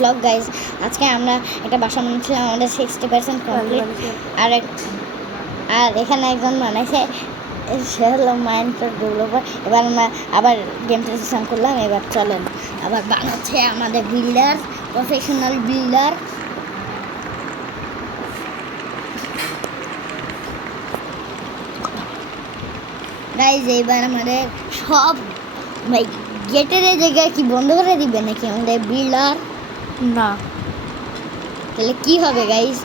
Blog guys. আজকে আমরা একটা বাসা বানিয়েছিলাম, আমাদের 60% কমপ্লিট। আর এখানে একজন বানাইছে, সে হলো মাইনক্রাফট ডেভেলপার। এবার আমরা আবার গেম প্রেসেশন করলাম। এবার চলেন আবার বানাচ্ছে আমাদের বিল্ডার, প্রফেশনাল বিল্ডার। গাইজ এইবার আমাদের সব ভাই গেটের জায়গায় কি বন্ধ করে দিবে নাকি আমাদের বিল্ডার? না, তাহলে কি হবে গাইজ?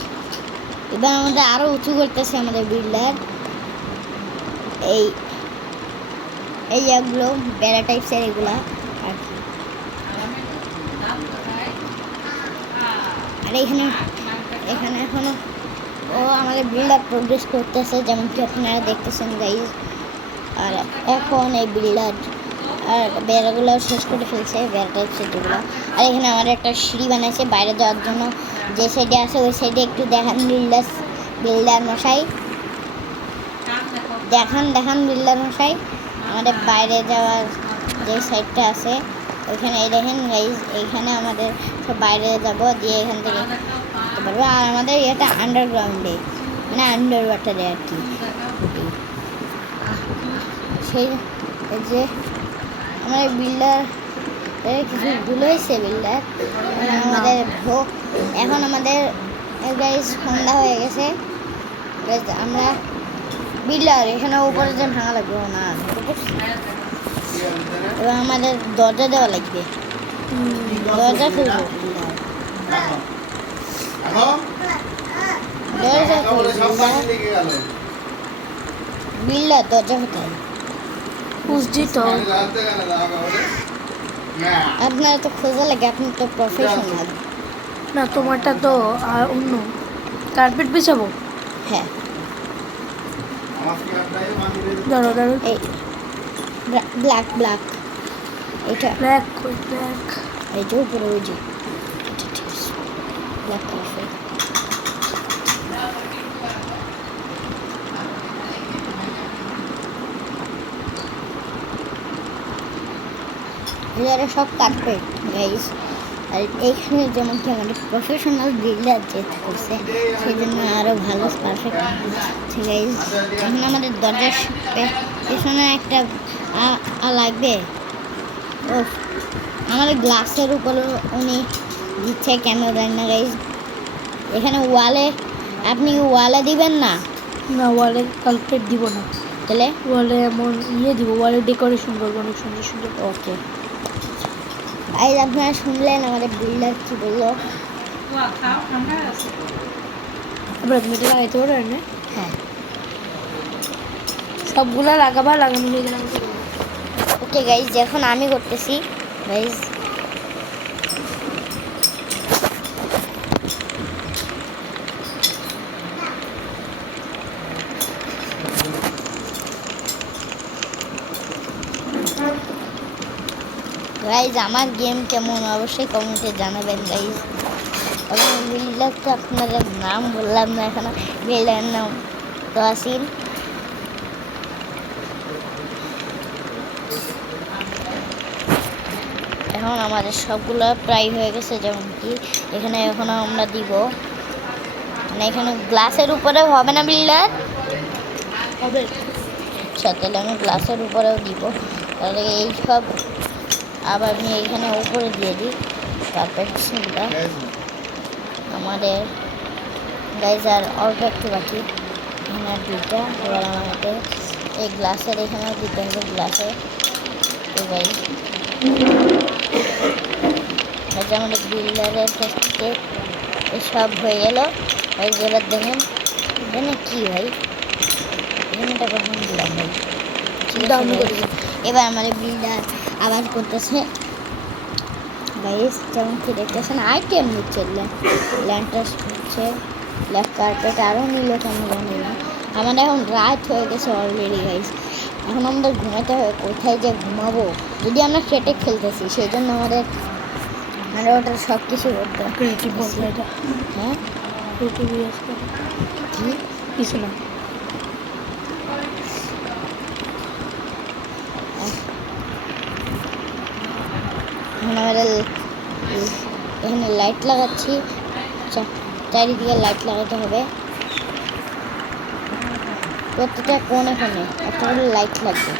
এবার আমাদের আরো উঁচু করতেছে আমাদের বিল্ডার। এই এই এগুলো বেড়া টাইপসের এগুলা আর কি। আর এখানে এখানে এখনো ও আমাদের বিল্ডার প্রোগ্রেস করতেছে, যেমন কি আপনারা দেখতেছেন গাইজ। আর এখন এই বিল্ডার আর বেড়াগুলো শেষ করে ফেলছে, বেড়া টাইপসের যেগুলো। আর এখানে আমাদের একটা সিঁড়ি বানাইছে বাইরে যাওয়ার জন্য। যে সাইডে আছে ওই সাইডে একটু দেখান বিল্ডার মশাই, দেখান বিল্ডার মশাই আমাদের বাইরে যাওয়ার যে সাইডটা আছে ওইখানে। এই দেখেন গাইজ, এইখানে আমাদের সব বাইরে যাব, দিয়ে এখান থেকে করতে পারবো। আর আমাদের এটা আন্ডারগ্রাউন্ডে, মানে আন্ডার ওয়াটারে আর কি। সেই যে আমাদের বিল্ডার কিছু ভুল হয়েছে বিল্ডার। এখন আমাদের গাইজ সন্ধ্যা হয়ে গেছে। আমরা বিল্ডার এখানে উপরে যে ভাঙা লাগবে না, এবার আমাদের দরজা দেওয়া লাগবে। দরজা খুলবো, বিল্ডার দরজা কোথায়? বুঝছি তো। আপনার তো খোঁজা লাগে, আপনি তো প্রফেশনাল। না, তোমারটা তো আর অন্য। কার্পেট বিছাবো? হ্যাঁ, দাঁড়ো এই ব্ল্যাক এটা ব্ল্যাক। এই যে উপরে ওই যে ব্ল্যাক কার্পেট। এরা সব কার্পেট গাইস। আর এইখানে যেমন কি আমাদের প্রফেশনাল বিল্ডার যেতে করছে, সেই জন্য আরও ভালো পারফেক্ট ঠিক গাইস। এখন আমাদের দরজার পেছনে একটা লাগবে। ও আমাদের গ্লাসের উপরে উনি দিচ্ছে কেন জানি না গাইস। এখানে ওয়ালে আপনি ওয়ালে দিবেন না? না, ওয়ালে কার্পেট দিব না। তাহলে ওয়ালে এমন দিব, ওয়ালে ডেকোরেশন করবো অনেক সুন্দর সুন্দর। ওকে গাইস, আপনারা শুনলেন আমাদের বিল্ডার কি বললো। আমরা মেয়েটা লাগাইতে পারো না? হ্যাঁ, সবগুলা লাগানো হয়ে গেলে ওকে গাইজ, এখন আমি করতেছি গাইজ। গাইজ আমার গেম কেমন অবশ্যই কমেন্টে জানাবেন গাইজ। এবং বিল্ডার তো আপনাদের নাম বললাম না এখনো, বিল্ডার নাম তাসিন। এখন আমাদের সবগুলো প্রায় হয়ে গেছে, যেমন কি এখানে এখনো আমরা দিব, মানে এখানে গ্লাসের উপরেও হবে না বিল্ডার হবে। তাহলে আমি গ্লাসের উপরেও দিব। তাহলে এই সব আবার আমি এইখানে উপরে দিয়ে দিই কার্পেটসগুলো আমাদের গাইজ। আর অল্প একটু বাকি, এখানে আর দুইটা। এবার আমাদের এই গ্লাসের এখানেও দিতে হবে, গ্লাসে। তো গাইজ আমাদের বিল্ডারের কাছ থেকে সব হয়ে গেল। এবার দেখেন এখানে কি ভাই, এখানেটা কখন দিলাম ভাই? এবার আমাদের বিল্ডার আবার করতেছে গাইস, যেমন কি দেখতেছেন আইটেম নিচ্ছে, ল্যান্টাস হচ্ছে, ব্ল্যাক কার্পেট আরও নিলে কেন জানি না। আমাদের এখন রাত হয়ে গেছে অলরেডি গাইস। এখন আমাদের ঘুমাতে হবে, কোথায় যে ঘুমাবো? যদি আমরা কেটে খেলতেছি, সেই জন্য আমাদের মানে ওটা সব কিছু করতে হবে। হ্যাঁ, কিছু না। এখন আমাদের এখানে লাইট লাগাচ্ছি, চারিদিকে লাইট লাগাতে হবে, প্রত্যেকটা কোণে কোণে একটা করে লাইট লাগবে,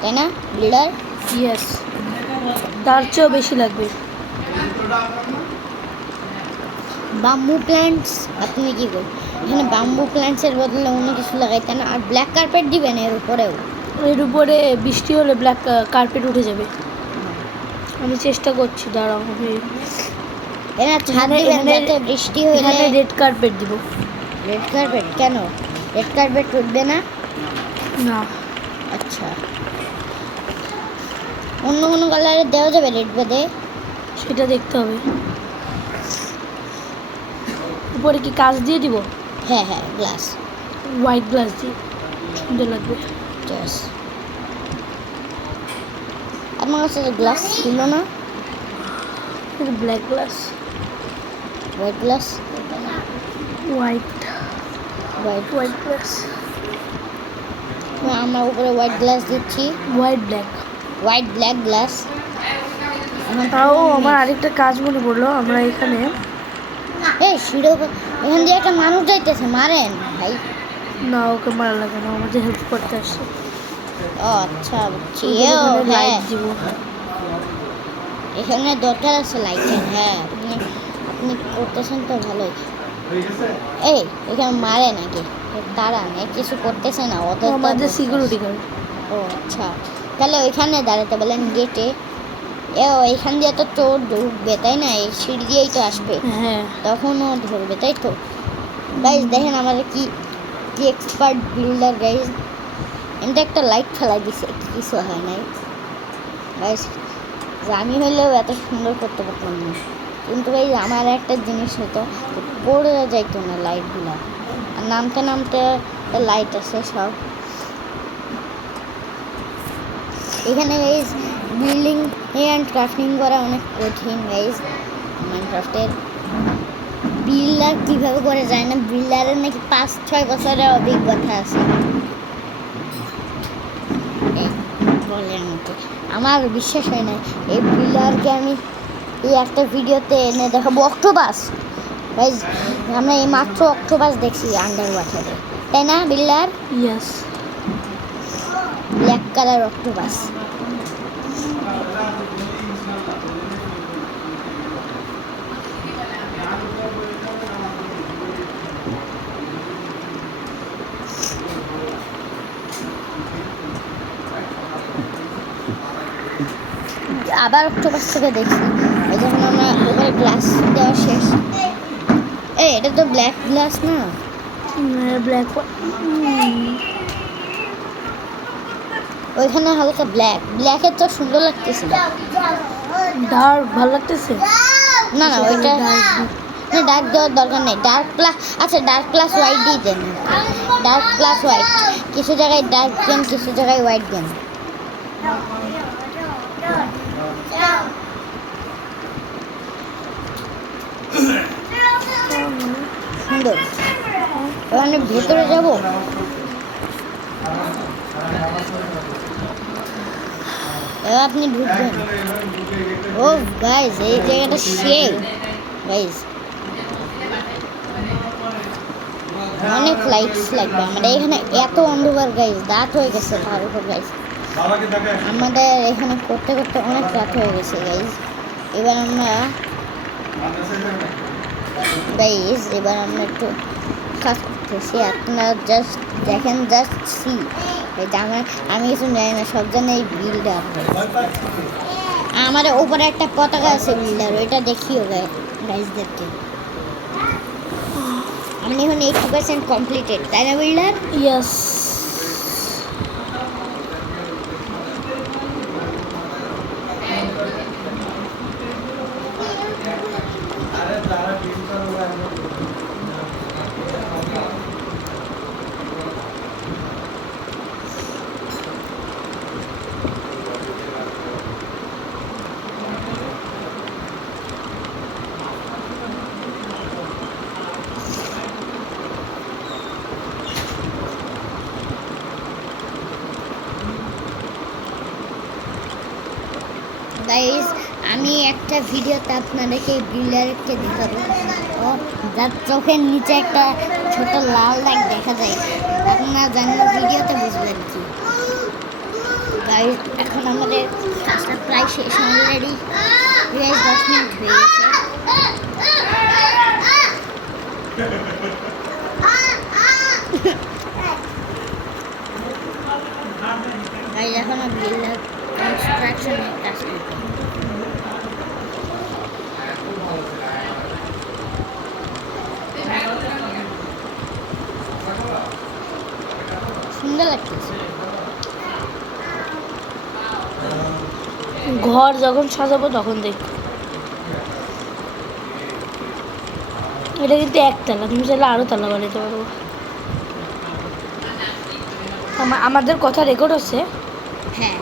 তাই না বিল্ডার? ইয়েস, তার চেয়েও বেশি লাগবে। বাম্বু প্ল্যান্টস, আপনি কি করবেন এখানে? বাম্বু প্ল্যান্টসের বদলে অন্য কিছু লাগাইতেন, আর ব্ল্যাক কার্পেট দিবেন এর উপরেও। এর উপরে বৃষ্টি হলে ব্ল্যাক কার্পেট উঠে যাবে। আমি চেষ্টা করছি, দাঁড়াও। আমি এখানে ছাদ দিবেন যাতে বৃষ্টি হলে। এখানে রেড কার্পেট দিব। রেড কার্পেট কেন? রেড কার্পেট উঠবে না? না, আচ্ছা, অন্য কোনো কালারে দেওয়া যাবে রেড বাদে? সেটা দেখতে হবে। উপরে কি কাঁচ দিয়ে দিব? হ্যাঁ হ্যাঁ, গ্লাস, হোয়াইট গ্লাস দিয়ে সুন্দর লাগবে। জাস। আমার কাছে গ্লাস ছিল না। Black glass, white glass, white white. White glass, আমরা উপরে হোয়াইট গ্লাস দিচ্ছি, white black. White black glass. তাও আমার আরেকটা কাজ মনে পড়লো, আমরা এখানে এই শিরো, এখান দিয়ে একটা মানুষ যাইতেছে, মারেন ভাই। না, ওকে মারা লাগে না, আমাদের হেল্প করতে আসছে। ও আচ্ছা, বুঝছি। লাইট হ্যাঁ, দিব। এখানে দরকার আছে লাইটের। হ্যাঁ, আপনি আপনি করতেছেন তো ভালোই। এই এখানে মারে নাকি? তারা নেই, কিছু করতেছে না ও ওদের। আমাদের সিকিউরিটি গার্ড। ও আচ্ছা, তাহলে ওইখানে দাঁড়াতে বলেন গেটে। এইখান দিয়ে তো চোর ঢুকবে তাই না? এই সিঁড়ি দিয়েই তো আসবে, হ্যাঁ, তখন ও ধরবে, তাই তো? গাইজ দেখেন আমাদের কি কি এক্সপার্ট বিল্ডার গাইজ। এমনি একটা লাইট ফেলাই দিছে, কিছু হয় নাই গাইজ। আমি হলেও এত সুন্দর করতে পারতাম না, কিন্তু গাইজ আমার একটা জিনিস হতো, পড়ে যাইতো না লাইটগুলো, আর নামতে নামতে লাইট আছে সব। এখানে গাইজ বিল্ডিং অ্যান্ড ক্রাফটিং করা অনেক কঠিন গাইজ। মাইনক্রাফটের বিল্ডার কীভাবে করে যায় না, বিল্ডারের নাকি 5-6 বছরের অভিজ্ঞতা আছে। বলে আমাকে, আমার বিশ্বাস হয় না। এই বিল্ডারকে আমি এই একটা ভিডিওতে এনে দেখাবো অক্টোপাস গাইজ। আমরা এই মাত্র অক্টোপাস দেখছি আন্ডার ওয়াটারে, তাই না builder? Yes. Black colour octopus. আবার অক্টোপাস থেকে দেখছি, এই যখন আমরা উপরে গ্লাস দেওয়া শেষ। এটা তো ব্ল্যাক গ্লাস না? ব্ল্যাক, ওইখানে হালকা ব্ল্যাক, ব্ল্যাকের তো সুন্দর লাগতেছিল। ডার্ক ভালো লাগতেছে। না না, ওইটা না, ডার্ক দেওয়ার দরকার নেই। ডার্ক প্লাস, আচ্ছা ডার্ক প্লাস হোয়াইট দিয়ে দেন। ডার্ক প্লাস হোয়াইট, কিছু জায়গায় ডার্ক দেন, কিছু জায়গায় হোয়াইট দেন। সুন্দর। ওখানে ভেতরে যাব। এবার আপনি ঢুকবেন। ও গাইজ, এই জায়গাটা সেই গাইজ, অনেক লাইটস লাগবে আমাদের এখানে। এত অন্ধকার গাইজ, রাত হয়ে গেছে তার উপর গাইজ। আমাদের এখানে করতে করতে অনেক রাত হয়ে গেছে গাইজ। এবার আমরা গাইজ, এবার আমরা একটু কাজ করতেছি, আপনারা জাস্ট দেখেন, জাস্ট সি। আমি কিছু জানি না, সব জানি এই বিল্ডার। আমাদের উপরে একটা পতাকা আছে বিল্ডার, ওইটা দেখিও গাইজদেরকে। আমি এখন 80% কমপ্লিটেড, তাই না বিল্ডার? ইয়েস। আমি একটা ভিডিওতে আপনাদেরকে বিল্ডারকে দেখাবো। ও যার চোখের নিচে একটা ছোট লাল দাগ দেখা যায়, আপনারা জানলে ভিডিওতে বুঝবেন কি। গাইস এখন আমাদের কাজটা প্রায় শেষ, অলরেডি 10 মিনিট হয়ে গেছে। গাইস এখন বিল্ডার কনস্ট্রাকশনের কাজ করবে। সুন্দর লাগতেছে। ঘর যখন সাজাবো তখন দেখো। এটা কিন্তু একতলা, তুমি চাইলে আরো তালা বানাতে পারবো। আমাদের কথা রেকর্ড হচ্ছে। হ্যাঁ,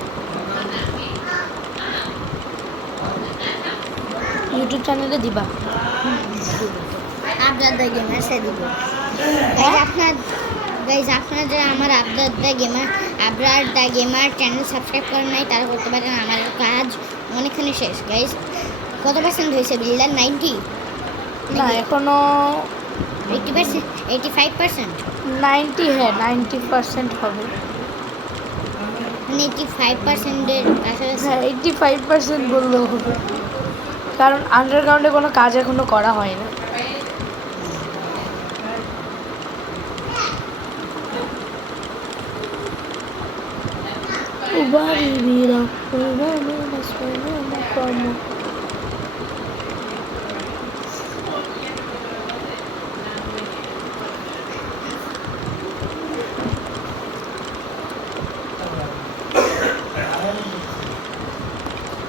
ইউটিউব চ্যানেলে দিবা। আবদার দ্য গেমার্সে দিব। গাইজ আপনারা যারা আমার আবদার দ্য গেমার চ্যানেল সাবস্ক্রাইব করেন নাই তারা করতে পারেন। আমার কাজ অনেকখানি শেষ গাইজ। কত পার্সেন্ট হয়েছে বিল্ডার? 90 না, এখনো 80%, 85%, 90। হ্যাঁ, 90% হবে। 85%-এর কাছাকাছি। হ্যাঁ, 85% বললেও হবে, কারণ আন্ডারগ্রাউন্ডে কোনো কাজ এখনো করা হয় না।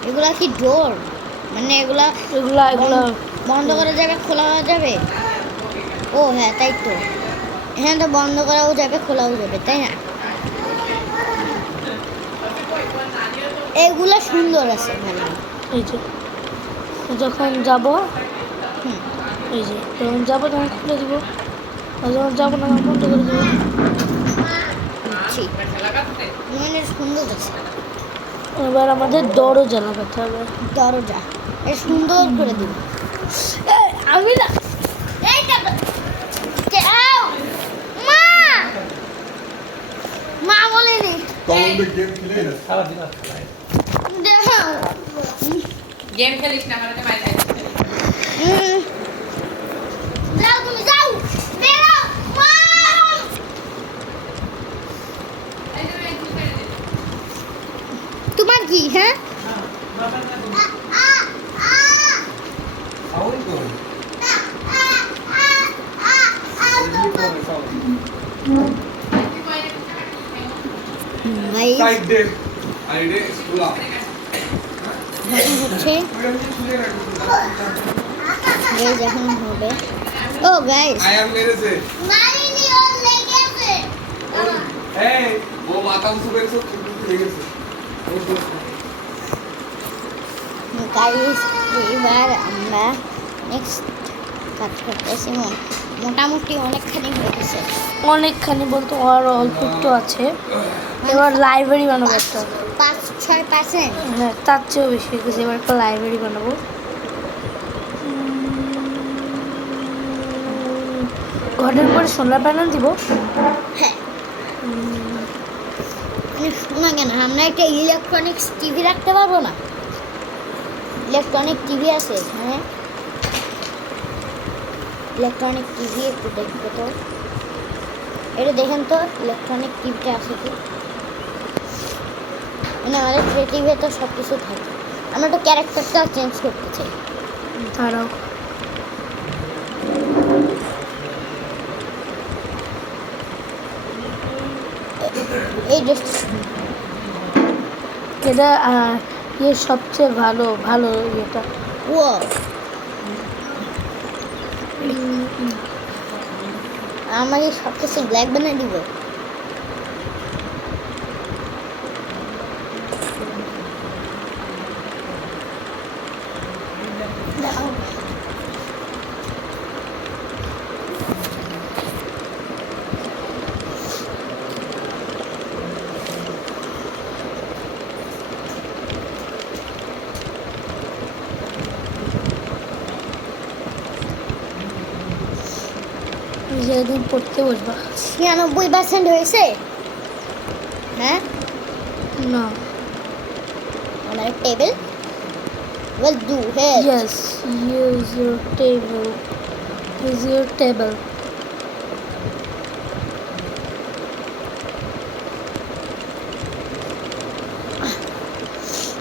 এগুলা কি ডোর? মানে এগুলা এগুলা বন্ধ করা যাবে, খোলা যাবে? ও হ্যাঁ, তাই তো। এখানে তো বন্ধ করাও যাবে, খোলাও যাবে, তাই না? এগুলা সুন্দর আছে ভালো। এই যে যখন যাবো, হুম, এই যে যখন যাবো তখন খুলে দিব, আর যখন যাবো না তখন বন্ধ করে দেবো। ঠিক মানে সুন্দর আছে। এবার আমাদের দরজা লাগাতে হবে। দরজা এ সুন্দর করে দিব। আমি না, মা বলেনি গেম খেলিস না, মানে মাই খাই। যাও, তুমি যাও, বেরো মা। তোমার কি? হ্যাঁ, হচ্ছে এখন হবে। ও গাইস, গাইস এবার আমরা নেক্সট কাজ করতেছি। মোটামুটি অনেকখানি হয়ে গেছে। অনেকখানি বলতে আর অল্প একটু আছে। এবার লাইব্রেরি বানাবো একটা। 5-6%। হ্যাঁ, তার চেয়েও বেশি হয়ে গেছে। এবার একটা লাইব্রেরি বানাবো। ঘরের উপরে সোলার প্যানেল দিব। হ্যাঁ, শোনা কেন, আমরা একটা ইলেকট্রনিক্স টিভি রাখতে পারবো না? ইলেকট্রনিক টিভি আছে এখানে। ইলেকট্রনিক টিভি একটু দেখবো তো, এটা দেখেন তো ইলেকট্রনিক টিভিটা আছে কি। মানে আমাদের টিভিতে তো সব কিছু থাকে। আমরা তো ক্যারেক্টারটা চেঞ্জ করতে চাই। দাঁড়াও, এই যে এটা সবচেয়ে ভালো ভালো ইয়েটা। ও আমাকে সব কিছু ব্ল্যাক বানিয়ে দিব। যেদিন পড়তে বসবা 96% হয়েছে। হ্যাঁ, না আমার table will do it. yes use your table use your table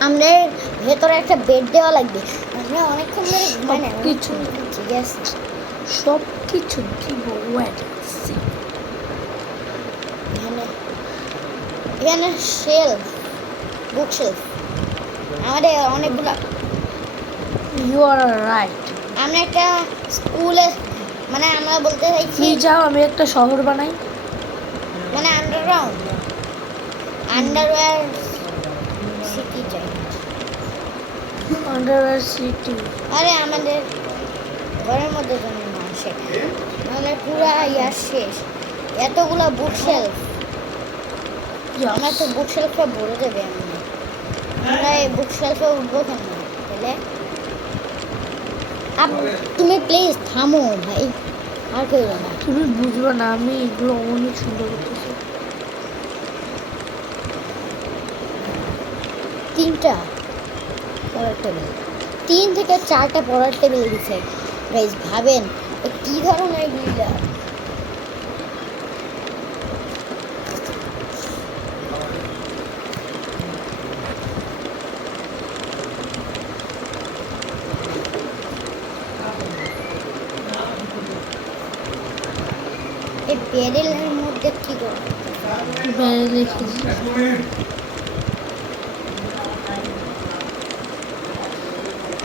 আমাদের ভেতরে একটা বেড দেওয়া লাগবে। আমরা অনেকক্ষণ ধরে ঘুমাই না, কিছু। ঠিক আছে। সব কিছু দিব ওয়েট এখানে এখানে শেলফ, বুক শেলফ, আমাদের অনেকগুলো। ইউ আর রাইট আমরা একটা স্কুলে, মানে আমরা বলতে চাইছি তুমি যাও আমি একটা শহর বানাই মানে আন্ডারগ্রাউন্ড, আন্ডারওয়্যার সিটি চাই। আন্ডারওয়্যার সিটি আরে আমাদের ঘরের মধ্যে যেন না আসে, নাহলে পুরা ইয়ার শেষ। এতগুলা বুক শেলফ, আমার তো বুক শেলফটা ভরে দেবে। আমরা এই বুক শেলফে উঠবো কেন তাহলে? তুমি প্লিজ থামো ভাই, আর কেউ না। তুমি বুঝবে না আমি এগুলো অনেক সুন্দর করতেছি 3টা পড়ার টেবিল, 3 থেকে 4টা পড়ার টেবিল দিছে। গাইজ ভাবেন এ কি ধরনের বিল্ডার। এই ব্যারেলের মধ্যে কি করে? বাইরে লিখেছি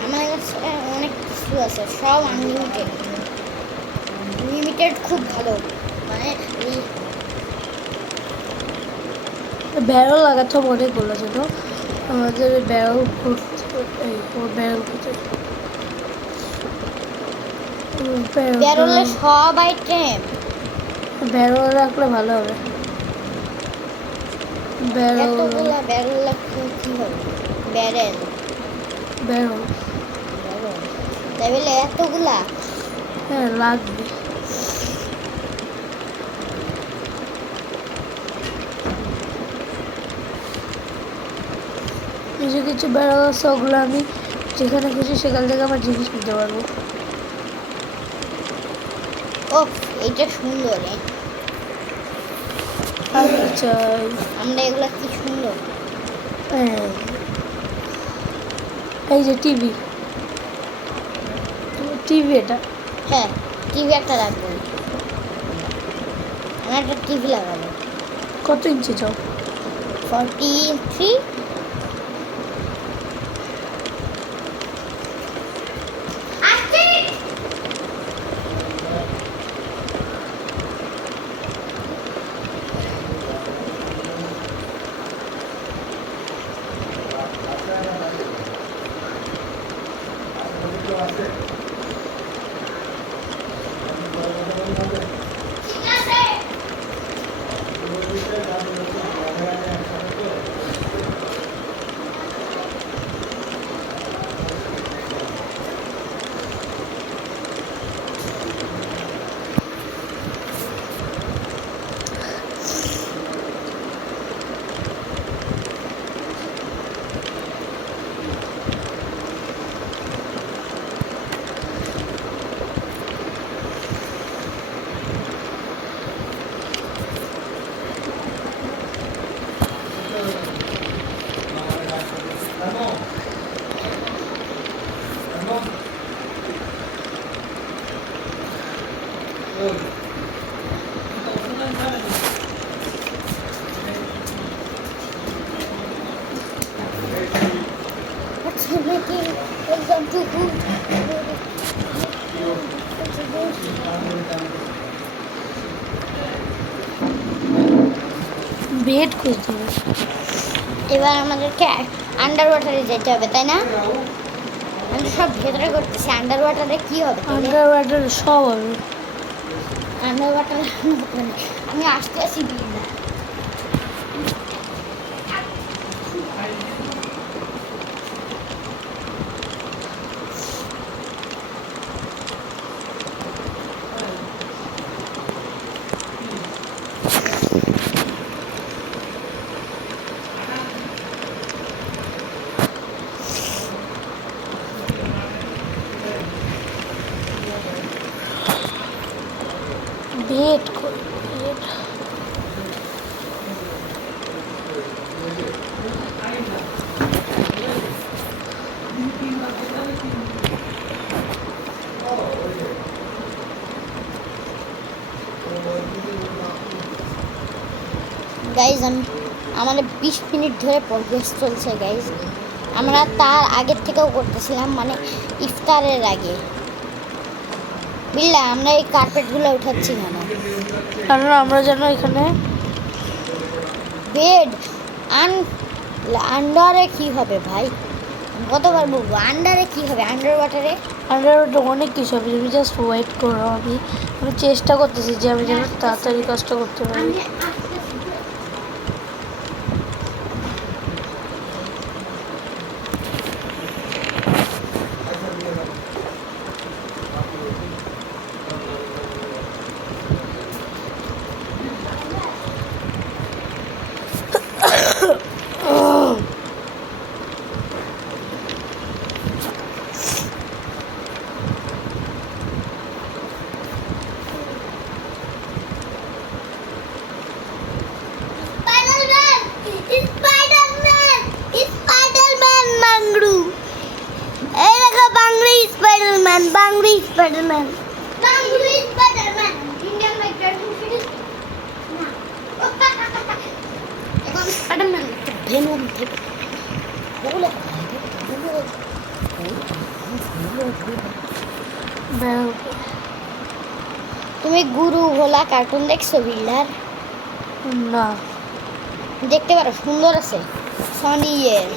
আমার কাছে অনেক কিছু আছে, সব আনলিমিটেড। লিমিটেড খুব ভালো, মানে ব্যারল লাগাতে হবে অনেকগুলো যেন আমাদের ব্যারল ব্যারল ব্যারেলের সব আইটেম। ব্যারল রাখলে ভালো হবে ব্যারল এতগুলা ব্যারেল রাখলে কি হবে? ব্যারেল ব্যারল তাই বলে এতগুলা? হ্যাঁ লাগবে কিছু কিছু ব্যারল আছে ওগুলো আমি যেখানে খুশি সেখান থেকে আমার জিনিস নিতে পারবো ও এইটা সুন্দর আমি চাই আমরা এগুলা কি সুন্দর। হ্যাঁ এই যে টিভি টিভি এটা হ্যাঁ, টিভি একটা রাখবো, আমরা একটা টিভি লাগাবো। কত ইঞ্চি চাও 43। আচ্ছা নাকি একদম টুকু বেড খুঁজতে হবে এবার আমাদেরকে আন্ডার ওয়াটারে যেতে হবে, তাই না? আমি সব ভেতরে করতেছি, আন্ডার ওয়াটারে কি হবে? আন্ডার ওয়াটার সব হবে আন্ডার ওয়াটারে আমি আসতে আসি দিই না। বেড কই বেড গাইজ আমাদের 20 মিনিট ধরে প্রোগ্রেস চলছে গাইজ। আমরা তার আগের থেকেও করতেছিলাম, মানে ইফতারের আগে। বুঝলা, আমরা এই কার্পেটগুলো উঠাচ্ছি কেন? কারণ আমরা যেন এখানে বেড আন্ডারে কি হবে ভাই? কতবার বলবো আন্ডারে কি হবে? আন্ডার ওয়াটারে আন্ডার অনেক কিছু হবে, তুমি জাস্ট ওয়েট করো। আমি আমি চেষ্টা করতেছি যে আমি যেন তাড়াতাড়ি কাজটা করতে পারি। স্পাইডারম্যান বাংলু, এই দেখো বাংলু স্পাইডারম্যান, বাংলু স্পাইডারম্যান, বাংলু স্পাইডারম্যান ইন্ডিয়ান মেটার না এখন স্পাইডারম্যান ভেনম থেকে বলে তুমি গুরু ভোলা কার্টুন দেখছো বিল্ডার? না, দেখতে পারো, সুন্দর আছে। সনি এর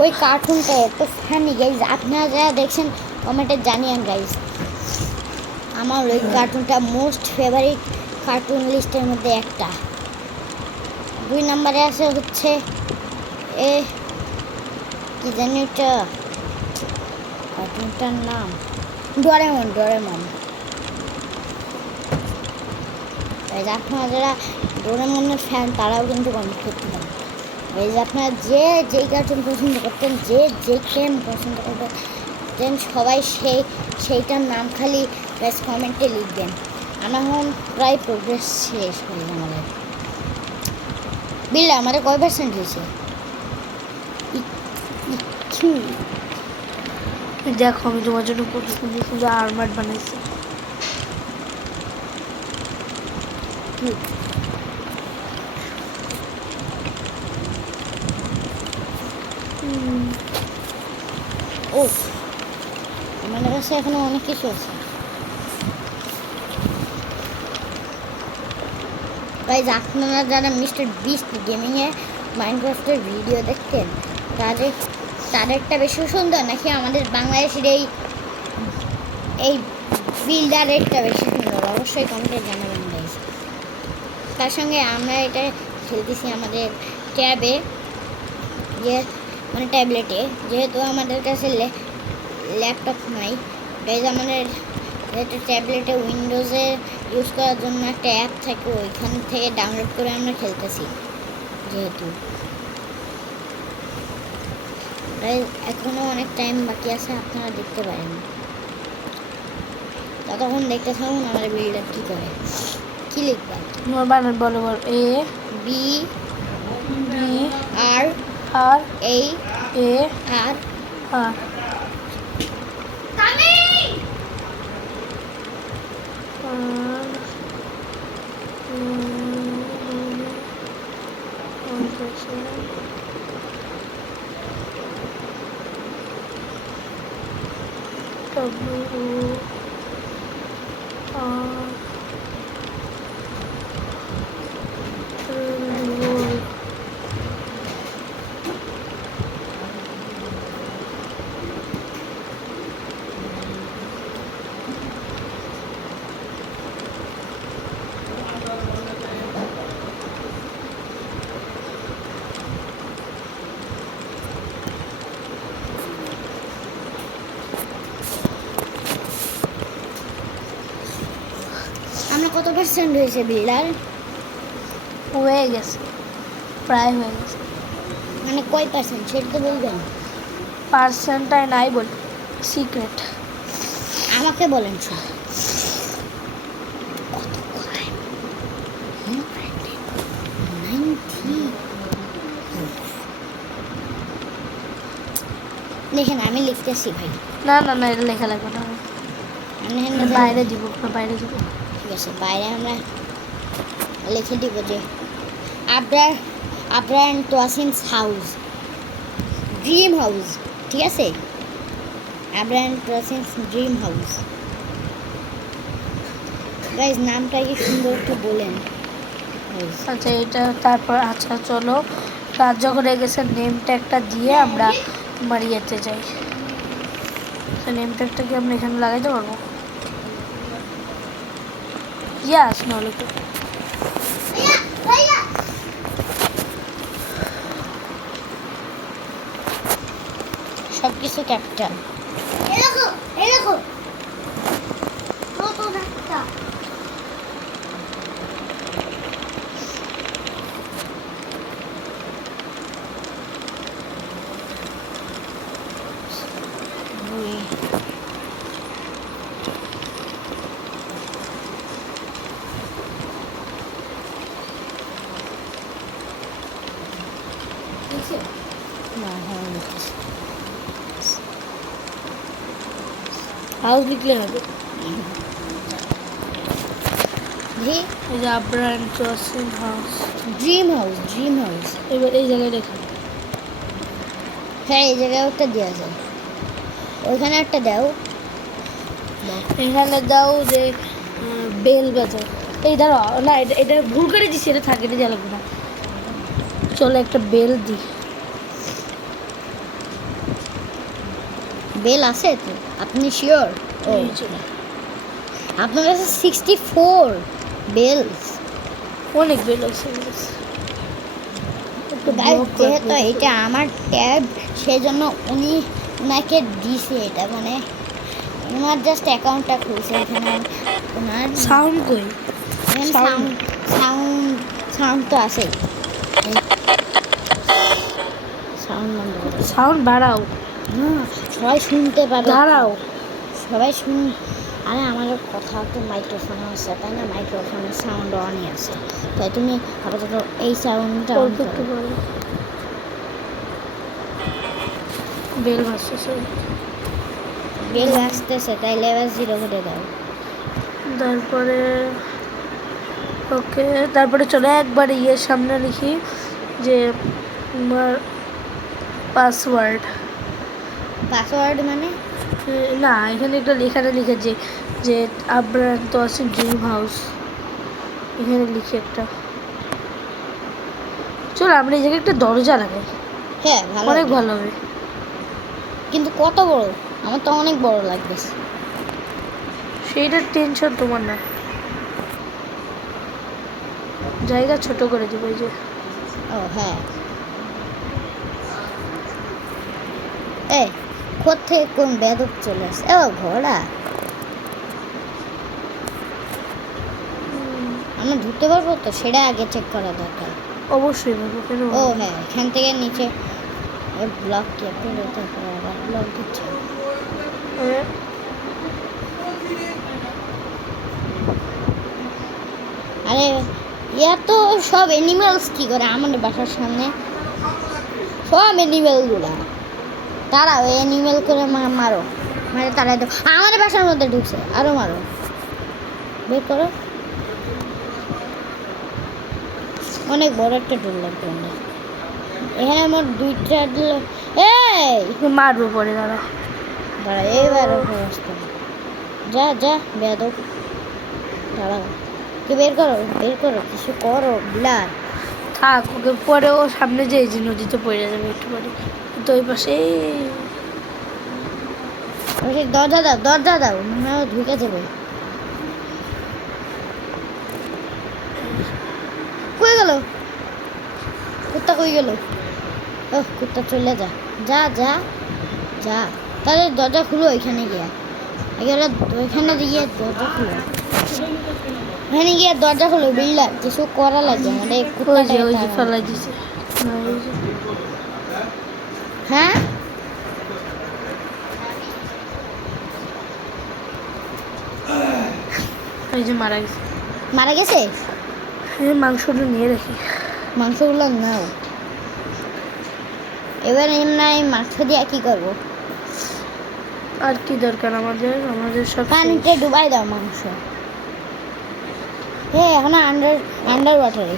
ওই কার্টুনটা এত ফানি গাইজ, আপনারা যারা দেখছেন কমেন্টে জানিয়েন গাইজ। আমার ওই কার্টুনটা মোস্ট ফেভারিট কার্টুন লিস্টের মধ্যে একটা। 2 নম্বরে আছে হচ্ছে এ কি জানি ওটা কার্টুনটার নাম, ডোরেমন। ডোরেমন আপনারা যারা ডোরেমনের ফ্যান তারাও কিন্তু কমেন্ট করতে পারেন। এই যে আপনারা যে যেই কার্টুন পছন্দ করতেন, যে গেম পছন্দ করতেন, সবাই সেইটার নাম খালি বেশ কমেন্টে লিখবেন। আমার এখন প্রায় প্রোগ্রেস শেষ হয়ে যায়। আমাদের বিল্লা আমাদের কয় পার্সেন্ট হয়েছে? দেখো আমি তোমার জন্য কত সুন্দর সুন্দর আর্মার বানাইছি। ও আমাদের কাছে এখনো অনেক কিছু আছে। গাইজ আপনারা যারা মিস্টার বিস্ট গেমিংয়ে মাইনক্রাফটের ভিডিও দেখতেন, তাদেরটা বেশি সুন্দর নাকি আমাদের বাংলাদেশের এই বিল্ডারেরটা বেশি সুন্দর? অবশ্যই কমেন্টে জানাবেন গাইজ। তার সঙ্গে আমরা এটা খেলতেছি আমাদের ট্যাবে, মানে ট্যাবলেটে, যেহেতু আমাদের কাছে ল্যাপটপ নাই গাইজ। আমাদের যেহেতু ট্যাবলেটে উইন্ডোজে ইউজ করার জন্য একটা অ্যাপ থাকে, ওইখান থেকে ডাউনলোড করে আমরা খেলতেছি। যেহেতু এখনও অনেক টাইম বাকি আছে, আপনারা দেখতে পারেন। ততক্ষণ দেখতে থাকুন আমাদের বিল্ডার কী করে। কী লিখবা? তোমার বানান বলো বলো। এ বি বি আর আর এ এ আর আর আমরা কত পার্সেন্ট হয়েছে বিল্ডার? হয়ে গেছে, প্রায় হয়ে গেছে। মানে কয় পার্সেন্ট সেটা তো বলবেন। পার্সেন্টটাই নাই বলি, সিক্রেট। আমাকে বলেন শুধু। দেখেন আমি লিখতেছি ভাই। না না না, এটা লেখা লাগবে না, আমি এখানে এটা বাইরে দিব, বাইরে দিব। ঠিক আছে, বাইরে আমরা লিখে দিব যে Abrar and Tawsin's house, dream house. ঠিক আছে, Abrar and Tawsin's dream house. Guys নামটা কি সুন্দর একটু বলেন। আচ্ছা এটা তারপর, আচ্ছা চলো রাত যখন হয়ে গেছে নেম ট্যাগটা দিয়ে আমরা তোমার ইয়েতে যাই। নেম ট্যাগটা কি আমরা এখানে লাগাইতে পারবো? ইয়াস, নাহলে তো সব কিছু ক্যাপিটাল। হাউস লিখলে হবে। জি, এই যে Abrar and Tawsin house, dream house, dream house. এবার এই জায়গায় রেখে হ্যাঁ, এই জায়গায় একটা দেওয়া যায়, ওইখানে একটা দাও। এখানে দাও যে বেল বাজাও। এই দাঁড়াও, না এটা এটা ভুল করে দিচ্ছি, এটা থাকে, এটা জ্বালাবো না। চলো একটা বেল দিই। বেল আছে তো? আপনি শিওর? ও, এই যে, আপনার কাছে 64 বেলস। অনেক বেল আছে আমার কাছে। একটু block করে যেহেতু দিই। এটা আমার ট্যাব, সেজন্য ওনাকে দিছে এটা, মানে ওনার জাস্ট অ্যাকাউন্টটা খুলছে এখানে। ওনার সাউন্ড কই? সাউন্ড সাউন্ড সাউন্ড তো আছেই। সাউন্ড বন্ধ করো। সাউন্ড বাড়াও, সবাই শুনতে পাবে। দাঁড়াও। সবাই আরে আমার কথা তো মাইক্রোফোনে আছে, তাই না? মাইক্রোফোনের সাউন্ড অনই আছে, তাই তুমি আপাতত এই সাউন্ডটা অন অল্প একটু করো। বাড়াও। বেল বাজতেছে। বেল আসতেছে, তাই লেভেল 0 করে দাও। তারপরে ওকে, তারপরে চলো একবার ইয়ের সামনে লিখি যে তোমার পাসওয়ার্ড। পাসওয়ার্ড মানে? না, এখানে একটা লেখাটা লিখে যে আবরার তো আছে ড্রিম হাউস, এখানে লিখি একটা। চলো আমরা এই জায়গায় একটা দরজা লাগাই, হ্যাঁ, ভালো অনেক হবে। ভালো হবে। কিন্তু কত বড়? আমার তো অনেক বড় লাগবে। সেইটার টেনশন তোমার না, জায়গা ছোট করে দেবো। এই যে ও হ্যাঁ, এই কোথা থেকে কোন বেদক চলে আসে? ও ঘোড়া, আমরা ঢুকতে পারবো তো? সেটা আগে চেক করা দরকার। অবশ্যই পাবো, কেন ও পাবো না? হ্যাঁ, এখান থেকে নিচে ব্লক কেটে যেতে পারে, আবার ব্লক দিচ্ছে। হ্যাঁ, আরে ইয়া তো সব অ্যানিমেলস কি করে আমাদের বাসার সামনে? সব অ্যানিমেলগুলা, তারা ওই অ্যানিমেল করে মারো, মারে তারা আমাদের বাসার মধ্যে ঢুকছে, আরো মারো, বের করো। অনেক বড় একটা ডোর লাগবে আমাদের। এখানে আমার 2টা এই মারবো পরে, দাঁড়া। দাঁড়া, এবার অবস্থা যা যা বেদক, দাঁড়াও, কে বের করো, বের করো, কিছু করো বিলার। থাক, ওকে পরে ও সামনে যে এই যে নদীতে পড়ে যাবে একটু পরে, তো ওই পাশে দরজা দাও, দরজা দাও, মনে হয় ও ঢুকে যাবে। কই গেল কুত্তা? কই গেল? ও কুত্তা চলে যা, যা যা যা। তাহলে দরজা খুলো, ওইখানে গিয়া এগুলো, ওইখানে গিয়ে দরজা খুলো, ওখানে গিয়ে দরজা খুলো। বিল্ডার কিছু করা লাগবে আমাদের এই ওই যে কুত্তাটা। ফেলাই দিছে। না, ওই যে হ্যাঁ, ওই যে মারা গেছে। মারা গেছে? হ্যাঁ, মাংসটা নিয়ে রাখি। মাংসগুলো নাও। এবার এমনি মাংস দিয়ে কি করবো? আর কি দরকার আমাদের? আমাদের সব পানিতে ডুবাই দাও মাংস। হ্যাঁ এখন আন্ডার ওয়াটারে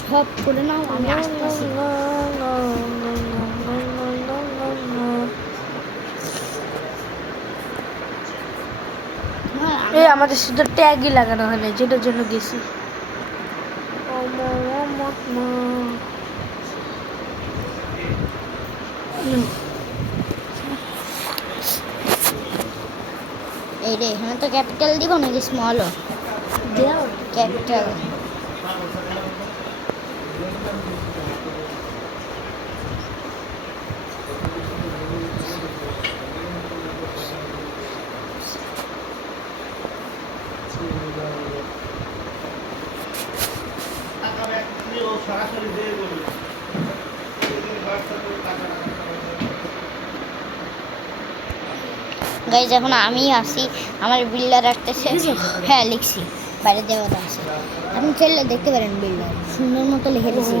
সব করে নাও, আমি আসতেছি। এই আমাদের শুধু ট্যাগই লাগানো হয় না, যেটার জন্য গেছি। এই রে, এখানে তো ক্যাপিটাল দিব নাকি স্মলও? দেও ক্যাপিটাল। গাইজ এখন আমি আসি, আমার বিল্ডার আসতেছে। হ্যাঁ লিখছি, বাইরে দেওয়াটা আছে, আপনি চাইলে দেখতে পারেন। বিল্ডার সুন্দর মতো লিখে দিয়েছি।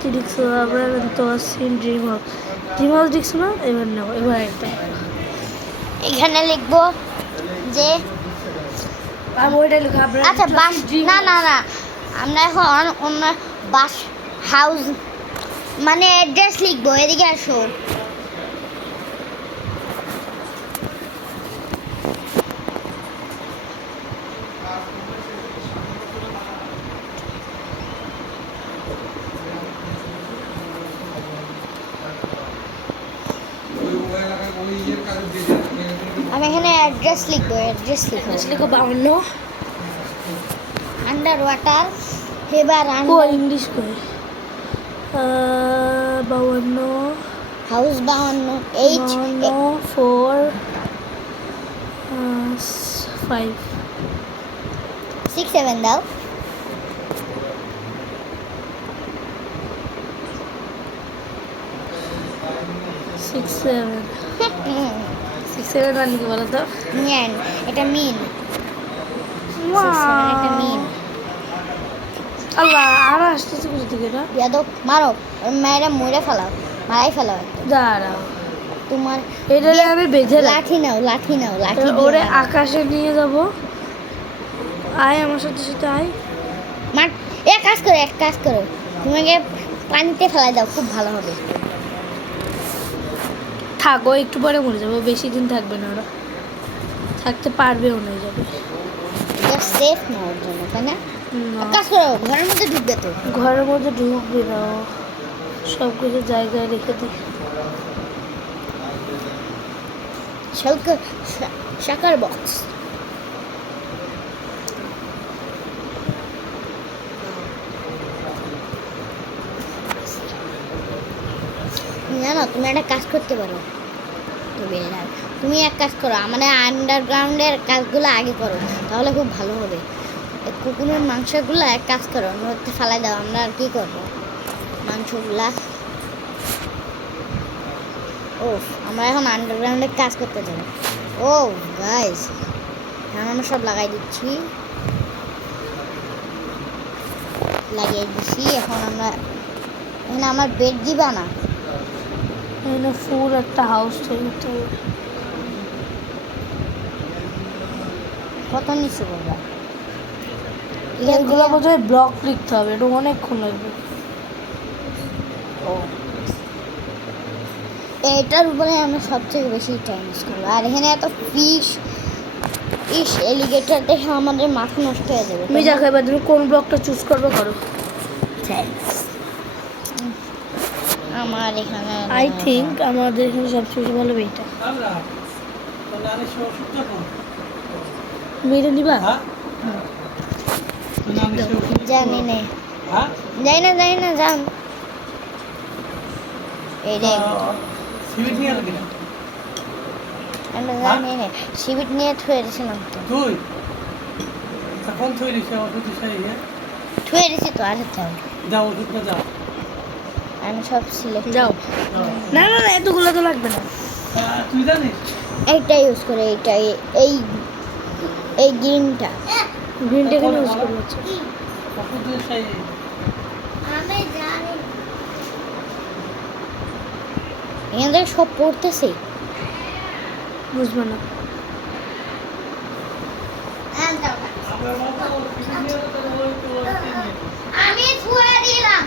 কি দেখছো? আমরা তো আসছি ড্রিম হাউস। ড্রিম হাউস দেখছো না? এবার নাও, এবার একটা এখানে লিখবো যে ওইটা লিখো। আচ্ছা বাস, না না না, আমরা এখন অন্য বাস হাউস মানে অ্যাড্রেস লিখবো। এদিকে আসো। আমি এখানে অ্যাড্রেস লিখবো, অ্যাড্রেস লিখবো। লিখো 52। আন্ডার ওয়াটার, এবার ইংলিশ কই? 52 হাউস 52 এইচ 4 5 6 7 দাও। 6 7 6 7 মানে কি বলো তো? মিন, এটা মিন। এটা মিন। আল্লাহ, আর আসতেছে কোথা থেকে না? ইয়াদব মারো, মেয়েরা মরে ফেলাও, মারাই ফেলাও একদম। দাঁড়াও, তোমার এটা আমি বেঁধে লাঠি নাও, লাঠি নাও, লাঠি দিয়ে ওরে মারো। আকাশে নিয়ে যাব। আয় আমার সাথে সাথে আয়। মার, এক কাজ করো, এক কাজ করো, তোমাকে পানিতে ফেলাই দাও, খুব ভালো হবে। থাকো, একটু পরে মরে যাবো, বেশি দিন থাকবে না ওরা, থাকতে পারবেও না যাবে। এটা সেফ না ওর জন্য, তাই না? এক কাজ করো, ঘরের মধ্যে ঢুকবে তো। ঘরের মধ্যে ঢুকবে না, সব কিছু জায়গায় রেখে দিই। শাকার বক্স। জানো তুমি একটা কাজ করতে পারো, তুমি এক কাজ করো, আমাদের আন্ডারগ্রাউন্ডের কাজগুলো আগে করো, তাহলে খুব ভালো হবে। কুকুরের মাংসগুলো এক কাজ করো, নদীতে ফেলাই দাও, আমরা আর কি করবো মাংসগুলা। ও আমরা এখন আন্ডারগ্রাউন্ডে কাজ করতে যাবো। ও গাইস, এখন আমরা সব লাগাই দিচ্ছি, লাগিয়ে দিচ্ছি। এখন আমরা এখানে আমার বেড দিবা না? এখানে ফুল একটা হাউস তৈরি করতে হবে। কত নিচু করবা? এগুলো বোধহয় ব্লক লিখতে হবে, এটা অনেকক্ষণ লাগবে। ও এটার উপরে আমরা সবথেকে বেশি টাইম ইউজ করবো। আর এখানে এত ফিশ এলিগেটর দেখে আমাদের মাথা নষ্ট হয়ে যাবে। তুমি দেখো এবার তুমি কোন ব্লকটা চুজ করবে করো। আমার এখানে আই থিঙ্ক আমাদের এখানে সবচেয়ে বেশি ভালো এইটা। মেরে নিবা? জানি না, যাই না, যাই না, যান। এই রে আমরা জানি না, সিবিট নিয়ে থুয়ে দিয়েছিলাম তো, থুয়ে দিয়েছি তো। আর আমি সব সিলেক্ট যাও। না না না, এতগুলো তো লাগবে না। এইটা ইউজ করে, এইটা এই এই গ্রিনটা। গ্রিনটা কেন ইউজ করবো? এখান থেকে সব পড়তেছে। বুঝবে না। আমি ছুঁয়ে দিলাম।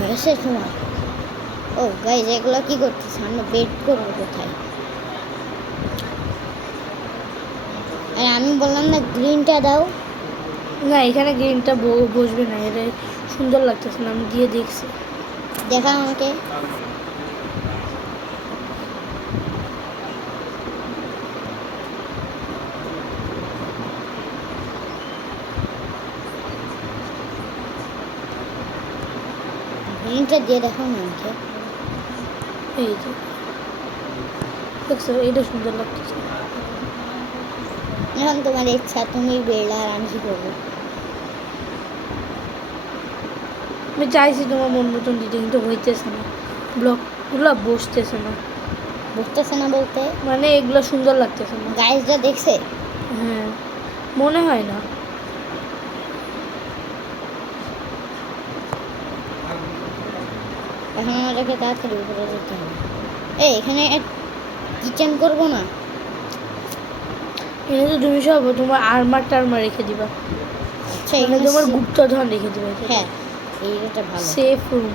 হয়েছে তোমার? ও গাইজ, এগুলো কি করতেছে? আমরা বেড করবো কোথায়? আর আমি বললাম না গ্রিনটা দাও। না, এখানে গ্রিনটা বসবে না, এটা সুন্দর লাগতেছে না, আমি দিয়ে দেখছি। দেখা আমাকে। গ্রিনটা দিয়ে দেখাও না আমাকে। এই যে দেখছো, এটা সুন্দর লাগতেছে। এখন তোমার ইচ্ছা, তুমি বেড়া আর আমি কি করবো? আমি চাইছি তোমার মন মতন দিতে, কিন্তু হইতেছে না, ব্লকগুলো বসতেছে না। বুঝতেছে না বলতে মানে এগুলো সুন্দর লাগতেছে না। গাইজরা দেখছে? হ্যাঁ, মনে হয় না। এখন আমাদেরকে তাড়াতাড়ি উপরে যেতে হবে। এই এখানে কিচেন করবো না? এখানে তো তুমি সব তোমার আর্মার টার্মার রেখে দিবা, আচ্ছা, মানে এখানে তোমার গুপ্তধন রেখে দিবা। হ্যাঁ, এইটা ভালো। সেফ রুম,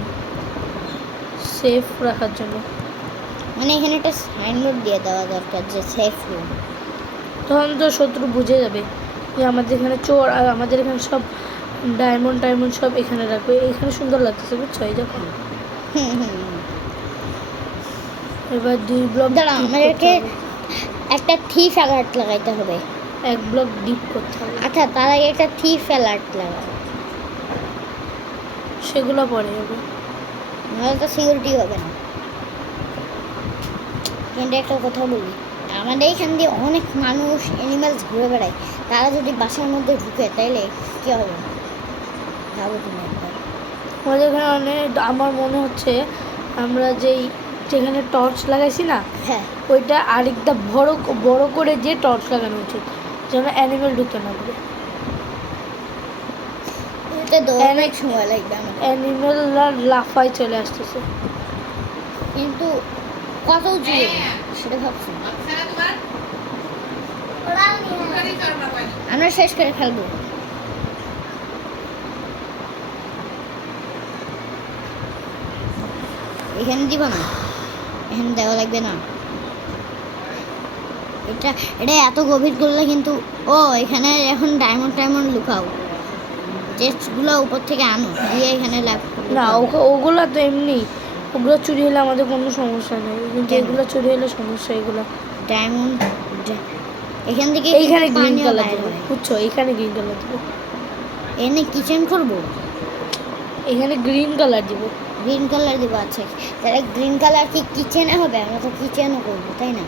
সেফ রাখার জন্য। মানে এখানে একটা সাইনবোর্ড দিয়ে দেওয়া দরকার যে সেফ রুম। তখন তো শত্রু বুঝে যাবে যে আমাদের এখানে চোর, আর আমাদের এখানে সব ডায়মন্ড টাইমন্ড সব এখানে রাখবে। এখানে সুন্দর লাগতেছে, বুঝছো? এই দেখো, এবার 2 ব্লক দাঁড়া, আমাদেরকে একটা থিফ অ্যালার্ট লাগাইতে হবে। 1 ব্লক ডিপ করতে হবে। আচ্ছা, তার আগে একটা থিফ অ্যালার্ট লাগাও, সেগুলো পরে হবে। নাহলে তো সিকিউরিটি হবে না। কিন্তু একটা কথা বলি, আমাদের এখান দিয়ে অনেক মানুষ অ্যানিমালস ঘুরে বেড়ায়, তারা যদি বাসার মধ্যে ঢুকে তাইলে কী হবে ভাবো তুমি একবার। আমাদের এখানে অনেক, আমার মনে হচ্ছে আমরা যেখানে টর্চ লাগাইছি না, হ্যাঁ, ওইটা আরেকটা বড় বড় করে যে টর্চ লাগানো উচিত, যেন অ্যানিমেল ঢুকতে না পারে। এটা তো অনেক সময় লাগবে আমাদের, অ্যানিমেলরা লাফায় চলে আসতেছে। কিন্তু কত উঁচু সেটা ভাবছি। আচ্ছা না তোমার? ওখানেই তো আমরা পাইনি। আমরা শেষ করে ফেলবো। এখানে দিব না, এখানে দেওয়া লাগবে না। এটা এটা এত গভীর করলে কিন্তু, ও এখানে এখন ডায়মন্ড টাইমন্ড লুকাও, চেস্টগুলো উপর থেকে আনো, দিয়ে এখানে না, ওগুলো তো এমনি, ওগুলো চুরি হলে আমাদের কোনো সমস্যা নেই, কিন্তু কেন? এগুলো চুরি হলে সমস্যা। এগুলো ডায়মন্ড এখান থেকে এইখানে গ্রিন পানিও কালার বাইর দেবো, হয়। বুঝছো? এইখানে গ্রিন কালার দেবো, এনে কিচেন করবো, এখানে গ্রিন কালার দিব। গ্রিন কালার দিব। আচ্ছা, তাহলে গ্রিন কালার কি কিচেনে হবে? আমরা তো কিচেনও করবো, তাই না?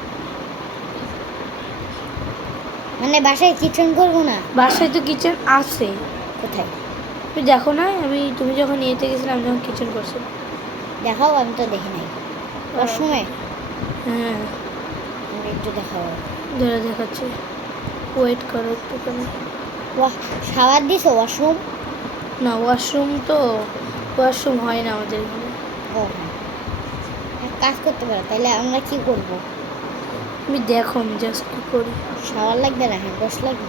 মানে বাসায় কিচেন করবো না? বাসায় তো কিচেন আছে। কোথায়? তুমি দেখো না, তুমি যখন নিয়েতে গেছিলে, আমি যখন কিচেন করছি। দেখাও, আমি তো দেখি নাই। ওয়াশরুমে? হ্যাঁ, একটু দেখাও। ধরে দেখাচ্ছি, ওয়েট করো একটুখানি। শাওয়ার দিছো ওয়াশরুম? না, ওয়াশরুম হয় না আমাদের এখানে। ও হ্যাঁ, এক কাজ করতে পারো, তাহলে আমরা কি করবো? তুমি দেখো আমি জাস্ট কি করি। শাওয়ার লাগবে না, হ্যান্ড ওয়াশ লাগবে।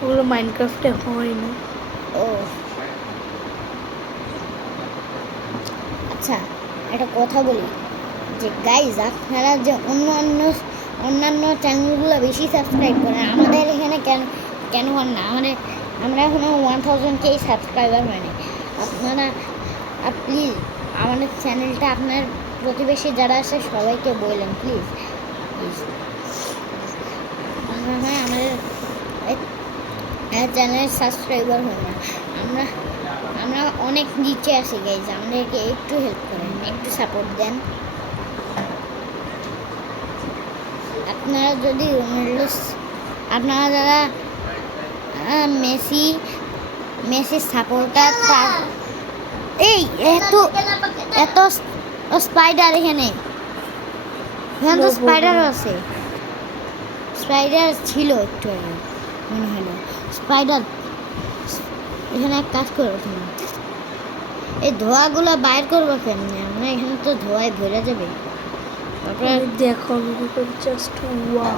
ওগুলো মাইনক্রাফটে হয় না। ও আচ্ছা, একটা কথা বলি যে গাইজ, আপনারা যে অন্য অন্য অন্যান্য চ্যানেলগুলো বেশি সাবস্ক্রাইব করে, আমাদের এখানে কেন কেন হয় না? আমরা এখনও 1000K সাবস্ক্রাইবার হয়নি। আপনারা প্লিজ আমাদের চ্যানেলটা আপনার প্রতিবেশী যারা আছে সবাইকে বললেন প্লিজ প্লিজ। হ্যাঁ, আমাদের চ্যানেলের সাবস্ক্রাইবার হয় না। আমরা আমরা অনেক নিচে আছি গাইজ, আমাদেরকে একটু হেল্প করেন, একটু সাপোর্ট দেন। আপনারা যদি রোনাল্ডো, আপনারা যারা মেসির সাপোর্টার, তার এই এত এত স্পাইডার এখানে তো স্পাইডারও আছে। স্পাইডার ছিল একটু আগে মনে হলো। স্পাইডার এখানে এক কাজ করো তুমি, এই ধোঁয়াগুলো বাইর করবো কেমনি? আমরা এখানে তো ধোঁয়ায় ভরে যাবে। তারপরে দেখো আমি জাস্ট ওয়াও,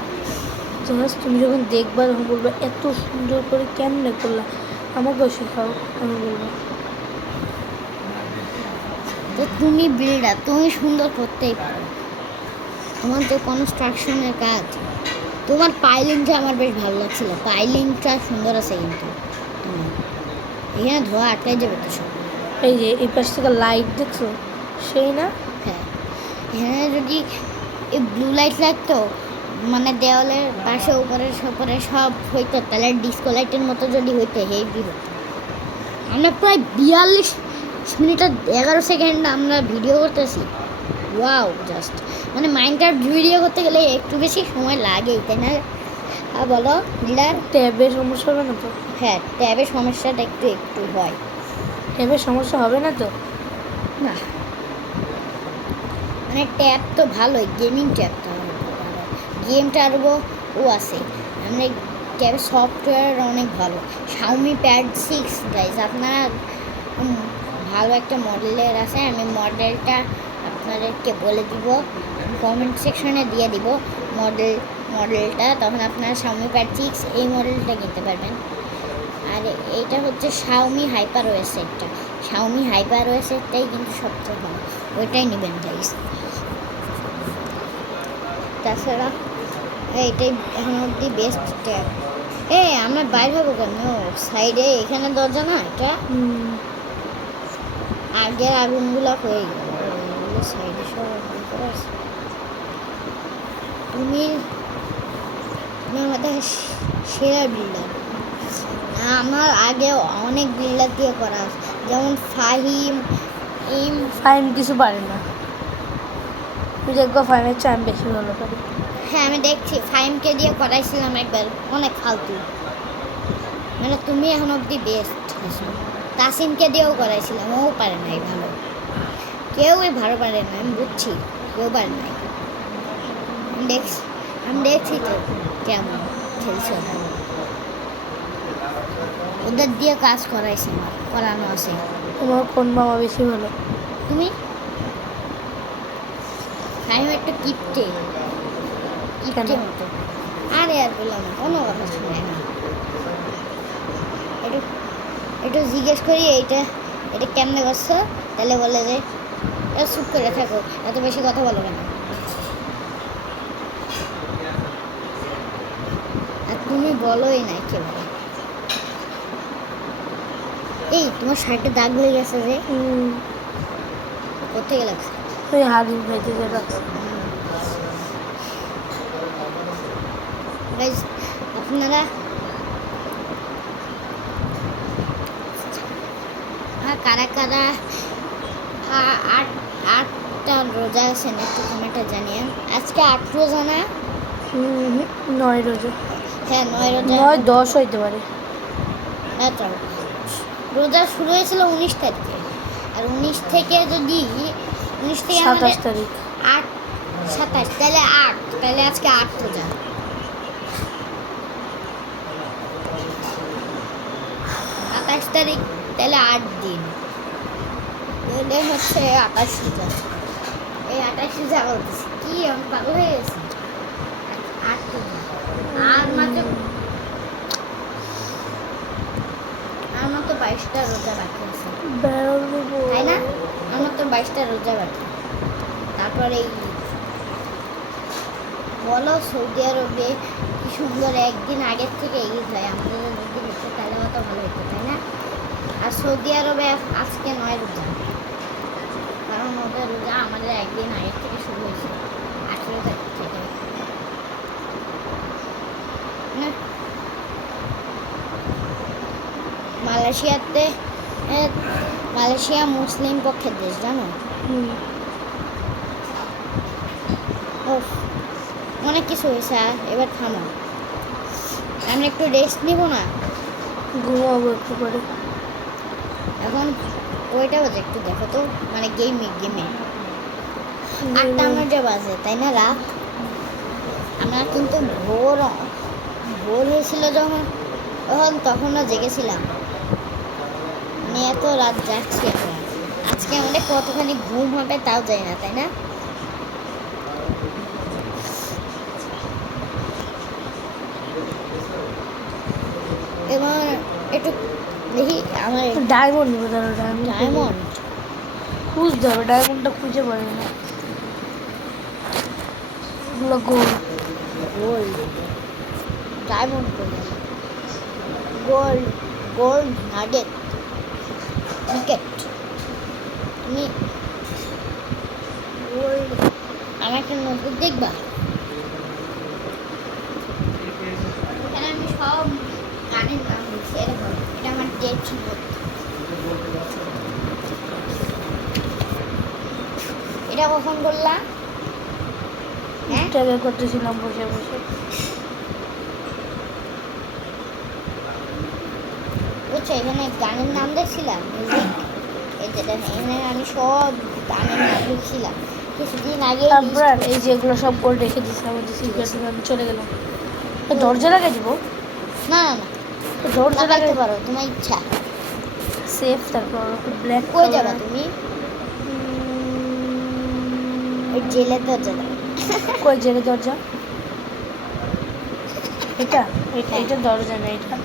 জাস্ট তুমি যখন দেখবা তখন বলবো এত সুন্দর করে কেমনে করলা, আমাকেও শেখাও, আমি বলবো। তো তুমি বিল্ডার, তুমি সুন্দর করতেই পারো। তোমার তো কনস্ট্রাকশনের কাজ, তোমার পাইলিংটা আমার বেশ ভালো লাগছিল। পাইলিংটা সুন্দর আছে, কিন্তু তোমার এখানে ধোঁয়া আটকাই যাবে তো সব। এই যে এই পাশ থেকে লাইট দেখছো, সেই না? হ্যাঁ, এখানে যদি এই ব্লু লাইট লাগতো, মানে দেওয়ালের পাশে উপরে সব হইতো, তাহলে ডিসকো লাইটের মতো যদি হইতো হেভি হতো। আমরা প্রায় 42 মিনিট আর 11 সেকেন্ড আমরা ভিডিও করতেছি। ওয়াও, জাস্ট মানে মাইনক্রাফট ভিডিও করতে গেলে একটু বেশি সময় লাগেই, তাই না? বলো লিডার। ট্যাবের সমস্যা হবে না তো? হ্যাঁ, ট্যাবের সমস্যাটা একটু হয়। ট্যাবের সমস্যা হবে না তো? না, মানে ট্যাব তো ভালোই, গেমিং ট্যাব তো গেমটা আরও আছে। আমরা ট্যাবের সফটওয়্যার অনেক ভালো। Xiaomi Pad 6 গাইজ, আপনারা ভালো একটা মডেলের আছে, আমি মডেলটা আপনাদেরকে বলে দিব, কমেন্ট সেকশনে দিয়ে দিব মডেলটা, তখন আপনারা Xiaomi Pad 6 এই মডেলটা কিনতে পারবেন। আর এইটা হচ্ছে Xiaomi HyperOS সেটটা, Xiaomi HyperOS সেটটাই কিন্তু সবচেয়ে ভালো, ওইটাই নেবেন গাইজ। তাছাড়া এইটাই এখন অবধি বেস্ট ট্যাব। আমরা বাইর হবো কেন? সাইডে এখানে দরজা না, এটা আগের আগুনগুলো হয়ে গেল, সাইডে সব আগুন করা আছে। তুমি আমাদের সেরা বিল্ডার। আমার আগে অনেক বিল্ডার দিয়ে করা আছে, যেমন ফাইন কিছু পারে না। তুই দেখবো ফাইনের চেয়ে আমি বেশি ভালো পারি। হ্যাঁ, আমি দেখছি ফাইমকে দিয়ে করাইছিলাম একবার, অনেক ফালতু। মানে তুমি এখন অবধি বেস্ট আছো। তাসিমকে দিয়েও করাইছিলাম, ও পারে নাই ভালো, কেউই ভালো পারে না, আমি বুঝছি কেউ পারে নাই। আমি দেখছি তো কেমন খেলছে, ওদের দিয়ে কাজ করাইছি, করানো আছে। তোমার কোন মামা বেশি ভালো? তুমি ফাইম একটা কিপটে মতো। আরে আর বললাম না, কোনো কথা শুনে না। একটু জিজ্ঞেস করি এটা কেমনে করছো, তাহলে বলে যে চুপ করে থাকো, এত বেশি কথা বলো কেন। আর তুমি বলোই না একেবারে। এই তোমার শার্টে দাগ হয়ে গেছে যে, কোথেকে লাগছে? ওই হারিম ভাইতে যেটা। আপনারা কারা কারা আটটা রোজা আছেন একটু কমেন্টে জানিয়েন। আজকে 8 রোজা না? 9 রোজা। হ্যাঁ, 9 রোজা, 9 10 হইতে পারে। আচ্ছা, রোজা শুরু হয়েছিল 19 তারিখে, আর 19 থেকে যদি 19 থেকে 27 তারিখ 8 27, তাহলে 8, তাহলে আজকে 8 রোজা। 28 তারিখ, তাহলে 8 দিন, তাহলে হচ্ছে 28 রোজা। এই 28 রোজা বলতেছি কি, আমি পাগল হয়ে গেছি। 8 রোজা আর মাত্র 22টা রোজা বাকি আছে, তাই না? আমার তো 22টা রোজা বাকি। তারপরে এই বলো সৌদি আরবে কি সুন্দর একদিন আগের থেকে ঈদ হয়, আমাদের যদি হচ্ছে তাহলে কত ভালো হতো, তাই না? আর সৌদি আরবে আজকে নয় রোজা, কারণ ওদের রোজা আমাদের একদিন আগের থেকে শুরু হয়েছে, 18 তারিখ থেকে না? মালয়েশিয়াতে মালয়েশিয়া মুসলিম পক্ষের দেশ, জানো? উফ, অনেক কিছু হয়েছে, আর এবার থামো, আমরা একটু রেস্ট নিব না? ঘুমাবো একটু করে। এখন ওইটা বাজে, একটু দেখো তো, মানে গেমে 8টা যে বাজে, তাই না? রাত আমরা কিন্তু ভোর হয়েছিল যখন তখনও জেগেছিলাম, মানে এত রাত যাচ্ছি আমরা। আজকে আমাদের কতখানি ঘুম হবে তাও যায় না, তাই না? এবার একটু দেখি আমার ডায়মন্ড নেবো, ধরো ডায়মন্ড। ডায়মন্ড খুঁজতে হবে, ডায়মন্ডটা খুঁজে পারি না। এগুলো gold. Gold, diamond gold, gold nugget, nugget, তুমি গোল্ড। আমার একটা নোটবুক দেখবা? এখানে আমি সব গানের নাম লিখছি, এরকম। এটা আমার ডেট নোট। এটা কখন করলা? হ্যাঁ, টাকা করতেছিলাম বসে বসে। বুঝছো, এখানে গানের নাম দেখছিলাম, মিউজিক। এখানে আমি সব গানের নাম লিখছিলাম কিছুদিন আগে। তারপর এই যে এগুলো সব গোল্ড রেখে দিচ্ছি আমাদের সিগারেট, আমি চলে গেলাম। দরজা লাগাই দিব? না না না, দরজা লাগাইতে লাগাই পারো, তোমার ইচ্ছা। সেফ। তারপর ব্ল্যাক কই যাবা তুমি? ওই জেলের দরজা দাও। কই জেলে দরজা? এটা এটা দরজা না, এটা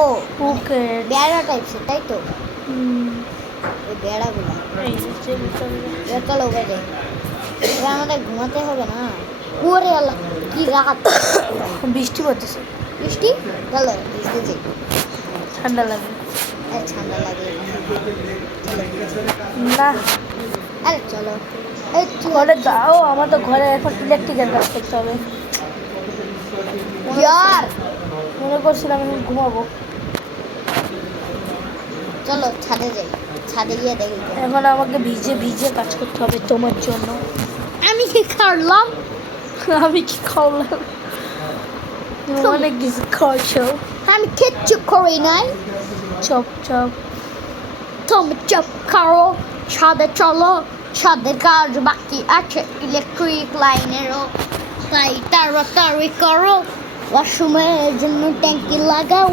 ও ওকে। বেড়া টাইপসের, তাই তো? ওই বেড়াগুলো। এই যে জেলে দরজা। এবার চলো বেড়ে, এবার আমাদের ঘুমাতে হবে না? ওরে আল্লাহ, কি রাত! বৃষ্টি পড়তেছে। বৃষ্টি? চলো ভিজতে যাই। ঠান্ডা লাগে ঠান্ডা লাগে না? আরে চলো, এই ঘরে দাও, আমার তো ঘরে এখন ইলেকট্রিকের কাজ করতে হবে। ইয়ার, মনে করছিলাম আমি ঘুমাবো। চলো ছাদে যাই, ছাদে গিয়ে দেখি। এখন আমাকে ভিজে ভিজে কাজ করতে হবে তোমার জন্য। আমি কি করলাম? আমি কি খাওয়ালাম? তুমি অনেক কিছু খাওয়াছো। আমি কিচ্ছু করি নাই। Chop chop. তুমি চুপ করো, ছাদে চলো, ছাদের কাজ বাকি আছে, ইলেকট্রিক লাইনেরও, তাই তাড়াতাড়ি করো। ওয়াশরুমের জন্য ট্যাঙ্কি লাগাও,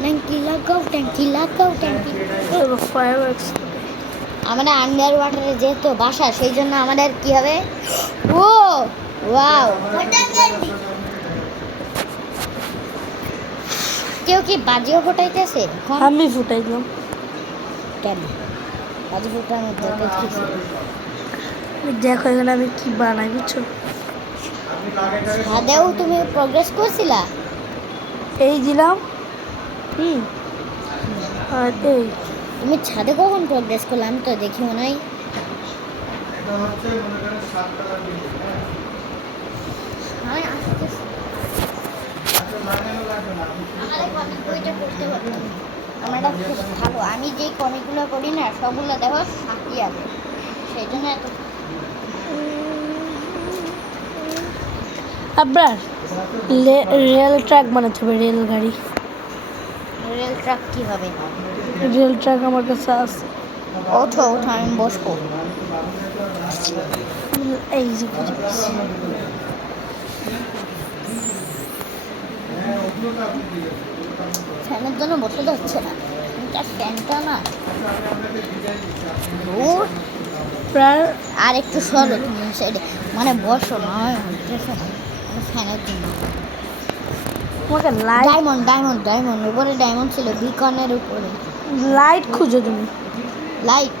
ট্যাঙ্কি লাগাও, ট্যাঙ্কি লাগাও, ট্যাঙ্কি। ফায়ারওয়ার্কস। আমাদের আন্ডার ওয়াটারে যেহেতু বাসা, সেই জন্য আমাদের কি হবে? ও ওয়াও, কেউ কি বাজিও ফোটাইতেছে এখন? আমি ফুটাই দিলাম। কেন বাজি ফোটানোর দরকার কি ছিল? দেখো এখানে আমি কি বানাই, বুঝছো? ছাদেও তুমি প্রোগ্রেস করছিলা? এই দিলাম। আর এই তুমি ছাদে কখন প্রোগ্রেস করলে? আমি তো দেখিও নাই। আমি আসতেছি। আমাদের কমিক বইটা পড়তে পারতাম, আমরা খুব ভালো। আমি যেই কমিকগুলো করি না, সবগুলো দেখো সাথী আছে, সেই জন্য এত। আবার রেল ট্র্যাক বানাতে হবে, রেলগাড়ি। রেল ট্রাক কীভাবে? রেল ট্র্যাক আমার কাছে আছে। ওঠো ওঠো, আমি বসবো। এই যে খুঁজে পেয়েছি। ফ্যানের জন্য বসে যাচ্ছে না, তার ফ্যানটা না দূর। প্রায় আর একটু সরো তুমি সাইডে, মানে বসো না, হইতেছে না ফ্যানের জন্য। তোমাকে লাইট ডায়মন্ড ডায়মন্ড ডায়মন্ড, উপরে ডায়মন্ড ছিল, বিকনের উপরে। লাইট খুঁজো তুমি। লাইট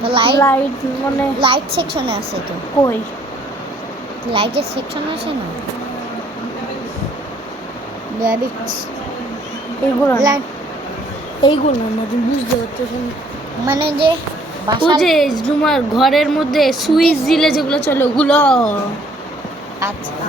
তো লাইট লাইট মানে লাইট সেকশনে আছে তো, কই? লাইটের সেকশন আছে না র্যাবিটস এইগুলো না, লাইট এইগুলো না, তুমি বুঝতে পারতেছো না। মানে যে ওই বাসার যে তোমার ঘরের মধ্যে সুইচ দিলে যেগুলো চলে ওগুলো। আচ্ছা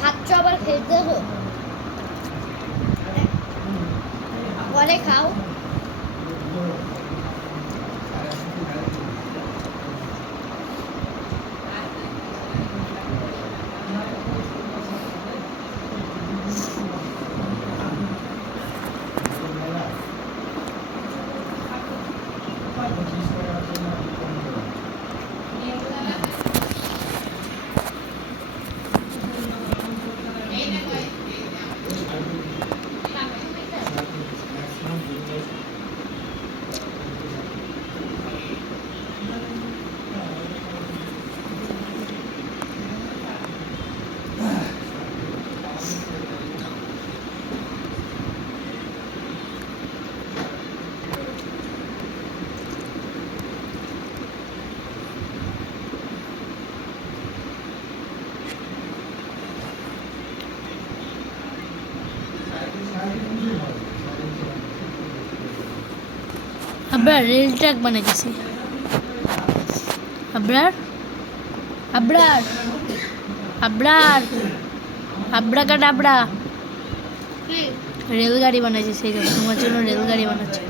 খাচ্ছ আবার খেলতেছো পরে খাও। আমরা রেল ট্র্যাক বানাইছি। আবরার আবরার আবরার আবরা কাডাবরা রেলগাড়ি বানাইছি, সেই জন্য তোমার জন্য রেলগাড়ি বানাচ্ছি।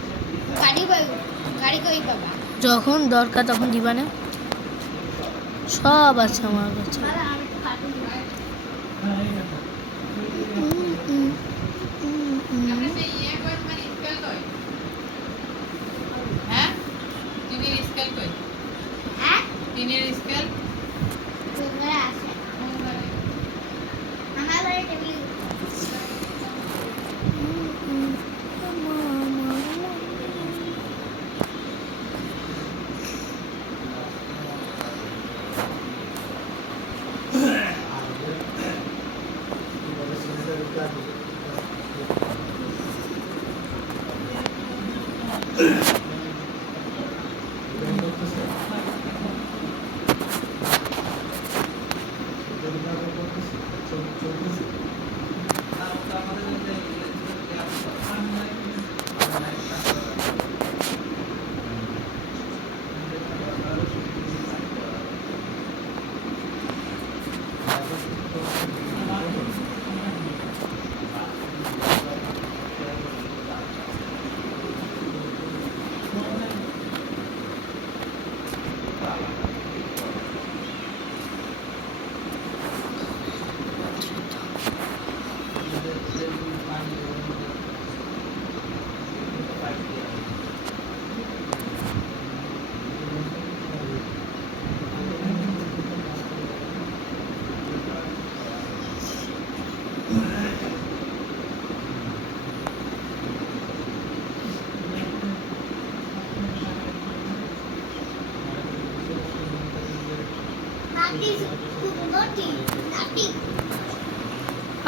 গাড়ি কই পাবা? যখন দরকার তখন দিবা না, সব আছে আমার কাছে। আমরা সেই ইয়ে কই মানে স্কেল কই? হ্যাঁ? টিনের স্কেল কই? হ্যাঁ টিনের স্কেল? তোমরা আছে আমার বাড়ি টেবিল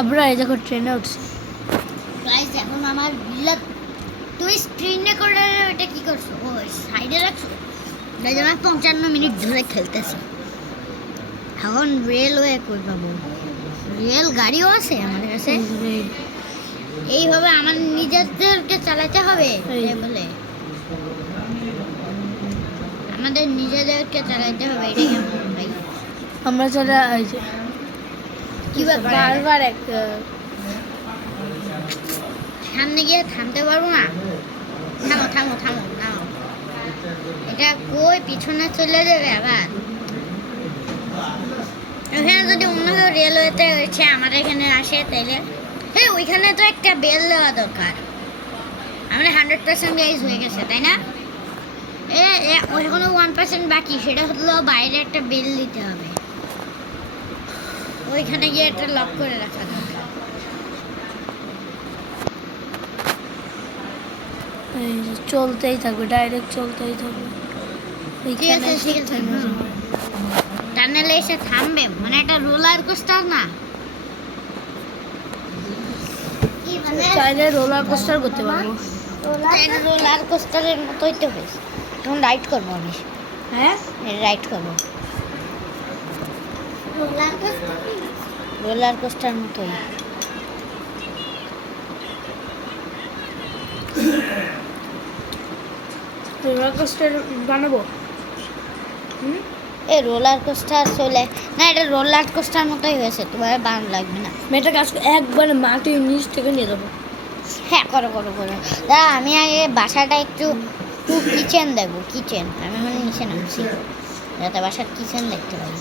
আবরা এই দেখো ট্রেনে উঠছে। গাইস এখন আমার বিল্লা তুই স্ক্রিন রেকর্ডারে ওটা কি করছো? ও সাইডে রাখছো? গাইস আমি 55 মিনিট ধরে খেলতেছি। এখন রেলওয়ে কই পাবো? রেল গাড়িও আছে আমাদের কাছে। এইভাবে আমার নিজেদেরকে চালাতে হবে বলে আমাদের নিজেদেরকে চালাতে হবে, এটা কেমন ভাই? আমরা যারা এই যে কিভাবে বারবার এক সামনে গিয়ে থামতে পারবো না? থামো থামো থামো নাও এটা কই পিছনে চলে যাবে আবার। এখানে যদি অন্য কেউ রেলওয়েতে হয়েছে আমার এখানে আসে তাহলে হ্যাঁ ওইখানে তো একটা বেল দেওয়া দরকার। আমরা 100% গাইজ হয়ে গেছে তাই না? ওইখানে 1% বাকি, সেটা হলো বাইরে একটা বেল দিতে হবে। ওইখানে গিয়ে একটা লক করে রাখা দরকার। এই যে চলতেই থাকবে, ডাইরেক্ট চলতেই থাকবে। ঠিক আছে ঠিক আছে। টানেলে এসে থামবে, মানে একটা রোলার কোস্টার না। চাইলে রোলার কোস্টার করতে পারবো। রোলার কোস্টারের মতোই তো হয়েছে। তখন রাইড করবো আমি। হ্যাঁ রাইড করবো রোলার কোস্টার মতোই। রোলার কোস্টার বানাবো। এই রোলার কোস্টার চলে না, এটা রোলার কোস্টার মতোই হয়েছে, তোমার বান লাগবে না। মেয়েটা কাজ একবারে মাটির নিচ থেকে নিয়ে যাবো। হ্যাঁ করো করো করো। দাঁড়া আমি আগে বাসাটা একটু কিচেন দেখবো। কিচেন আমি মানে নিচে নামছি যাতে বাসার কিচেন দেখতে পাই।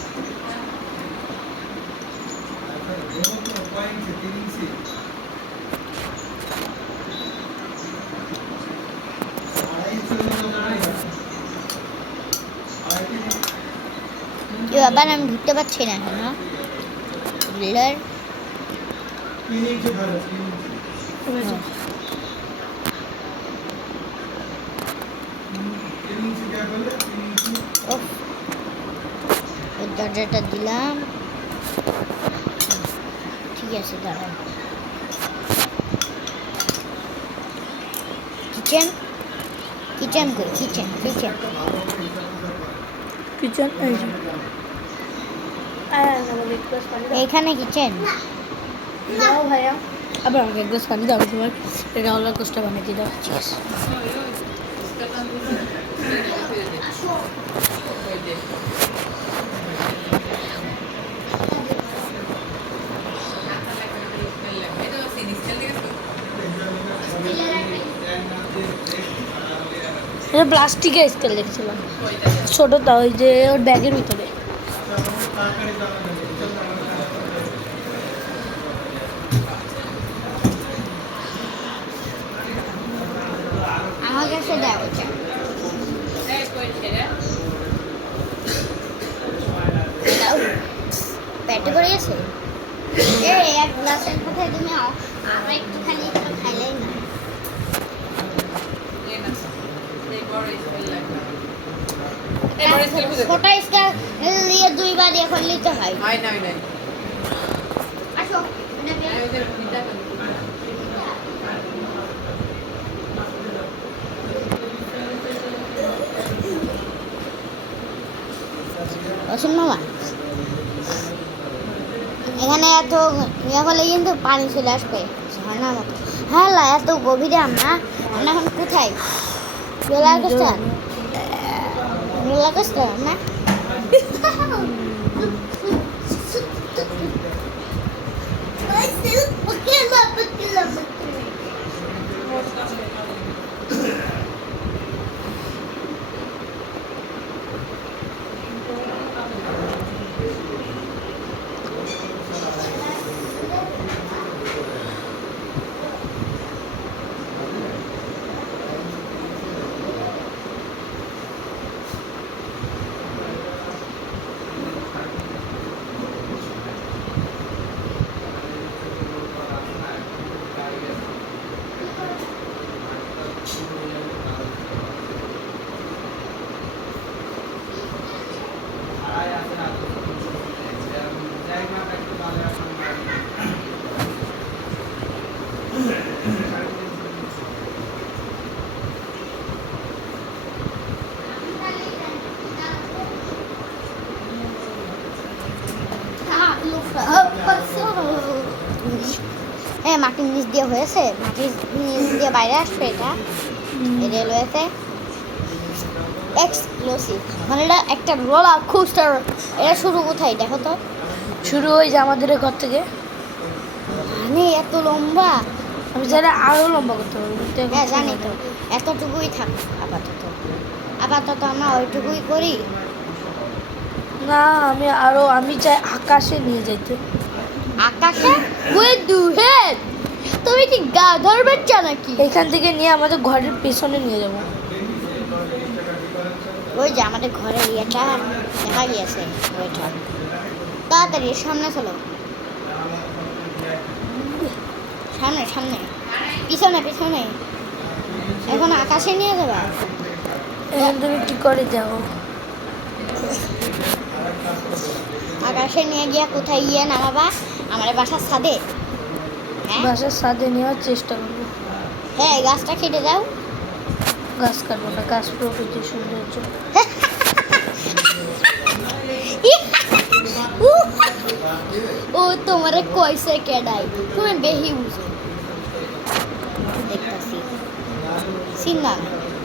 কি আবার আমি ঢুকতে পারছি না এখন। বিল্ডার ওই দরজাটা দিলাম। ঠিক আছে দাঁড়াও। কিচেন কিচেন কই? কিচেন কিচেন কিচেন এই যে এইখানে কিচেন। দাও ভাইয়া, আবার আমাকে এক গ্লাস পানি দাও। তোমার এটা রোলার কোস্টার বানিয়ে দিয়ে দাও। ঠিক আছে। এটা প্লাস্টিকের স্কেল দেখছিলাম ছোটটা, ওই যে ওর ব্যাগের ভিতরে। আমার কাছে দাও এটা। পেটে করে গেছে। এক গ্লাসের কোথায় তুমি আমরা একটুখানি একটু খাইলেই না। ছোট স্কেল দিয়ে দুইবার ইয়ে করলেই তো হয়। আসো অসীম মামা এখানে এত ইয়ে হলে কিন্তু পানি চলে আসবে ঝর্ণার মতো। হ্যাঁ এত গভীরে আমরা এখন কোথায়? রোলার কোস্টার রোলার কোস্টার না। হ্যাঁ মাটির নিচ দিয়ে হয়েছে, মাটির নিচ দিয়ে বাইরে আসবে এটা রেলওয়েতে। এক্সপ্লোসিভ মানে এটা একটা রোলার কোস্টার। এটা শুরু কোথায় দেখো তো? শুরু ওই যে আমাদের ঘর থেকে। মানে এত লম্বা, আমি জানি আরো লম্বা করতে পারবো। হ্যাঁ জানি তো, এতটুকুই থাক আপাতত। আপাতত আমরা ওইটুকুই করি। না আমি চাই আকাশে নিয়ে যেতে। আকাশে ওই দুহে তুমি কি গাধর বাচ্চা নাকি? এখান থেকে নিয়ে আমাদের ঘরের পেছনে নিয়ে যাব। ওই যে আমাদের ঘরের ইয়েটা দেখা গিয়েছে, ওইটা তাড়াতাড়ি সামনে চলো, সামনে সামনে, পিছনে পিছনে। এখন আকাশে নিয়ে যাবা? এখন তুমি কি করে যাও? আকাশে নিয়ে গিয়া কোথায় গিয়ে নামাবা? আমার বাসার ছাদে। হ্যাঁ বাসার ছাদে নেওয়ার চেষ্টা করবো। হ্যাঁ, এই গাছটা কেটে দাও। গাছ কাটবো না, গাছ প্রকৃতির সৌন্দর্য। ও তোমারে কইছে কেডাই, তুমি বেহি বুঝো। দেখতাছি সিনা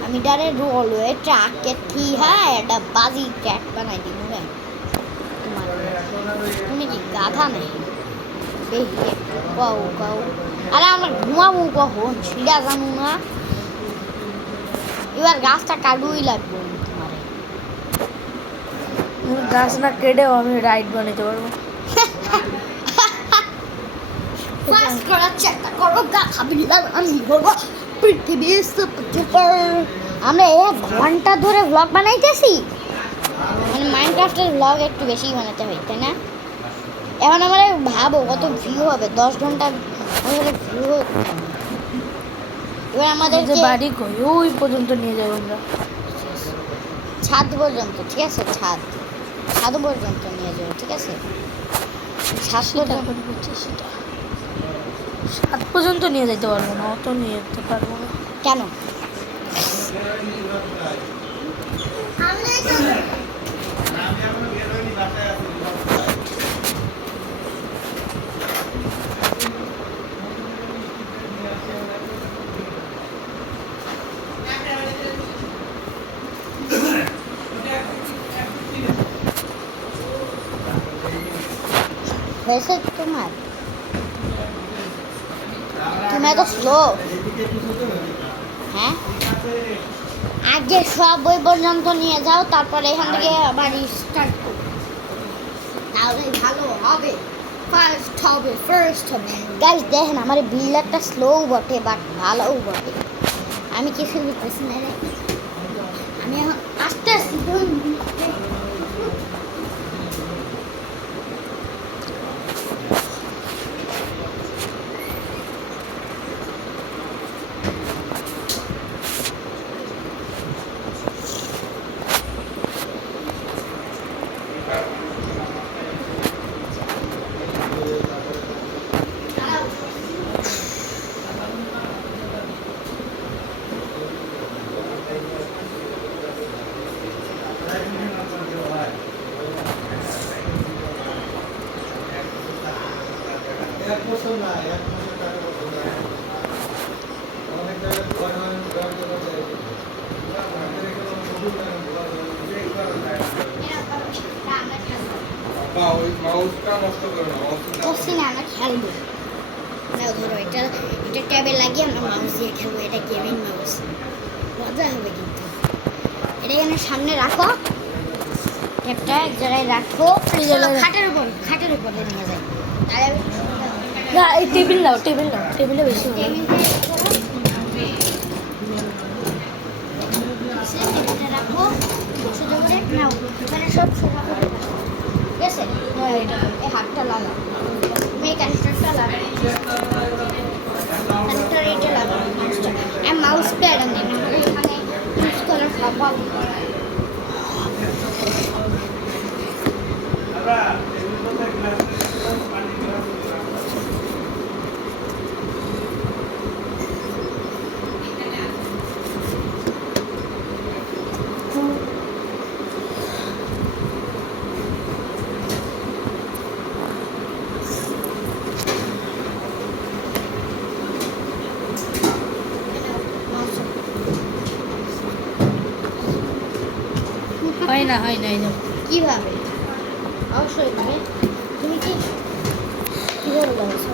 আমি ডারে রোল ওয়ে ট্রাকে থি হ্যাঁ এটা বাজি ট্র্যাক বানাই দিমু রে তোমার। তুমি কি গাধা নাই? বেহি একটু কাউ কাউ। আরে আমরা ঘুমাবো কখন? ছিড়া জানু না। এবার গাছটা কাটুই লাগবে তোমারে। তুমি গাছ না কেটেও আমি রাইড বানাতে পারবো। ফাস্ট করার চেষ্টা করো, গাধা বিড়াল আমি হবো পৃথিবীর সুপার। আমরা 1 ঘন্টা ধরে ব্লগ বানাইতেছি, মানে মাইনক্রাফটের ব্লগ একটু বেশি বানাতে হয় তাই না? এখন আমরা ভাবো কত ভিউ হবে, 10 ঘন্টা ধরে ভিউ। এবার আমাদের যে বাড়ি কই ওই পর্যন্ত নিয়ে যাবো আমরা। ছাদ পর্যন্ত, ঠিক আছে? ছাদ পর্যন্ত নিয়ে যাবো, ঠিক আছে? ছাদ সেটা পর্যন্ত করে বলছি, সেটা 7 পর্যন্ত নিয়ে যেতে পারবো না, অত নিয়ে যেতে পারবো না। কেন? হয়েছে তোমার? তুমি এত স্লো। হ্যাঁ, আগে সব বই পর্যন্ত নিয়ে যাও, তারপরে এখান থেকে বাড়ি স্টার্ট করো, তাহলে ভালো হবে। ফার্স্ট হবে। গাইস দেখেন আমার বিল্ডারটা স্লো বটে বাট ভালোও বটে। আমি কিছু বুঝতেছি না রে। আমি এখন আস্তে আস্তে করছি না, আমরা খেলবো। নাও ধরো, এটা ট্যাবে লাগিয়ে আমরা মাউস দিয়ে খেলবো। এটা গেমিং মাউস, মজা হবে কিন্তু। এটা এখানে সামনে রাখো, ট্যাবটা এক জায়গায় রাখো, চলো খাটের উপরে নিয়ে যাই। তাহলে না এই টেবিল নাও, টেবিলে বেশি ভালো। টেবিলটা রাখো সোজা করে। নাও এখানে সব সোজা করে রাখো, ঠিক আছে? এই হাতটা লাগা, তুমি এই কানেক্টরটা লাগা, কানেক্টর এইটা লাগা, মাউসটা। আমি মাউস প্যাড আনি না, এখানে ইউজ করার স্বভাব। হয় না এই যাও। কিভাবে? অবশ্যই পারে। তুমি কি কিভাবে লাগাচ্ছ?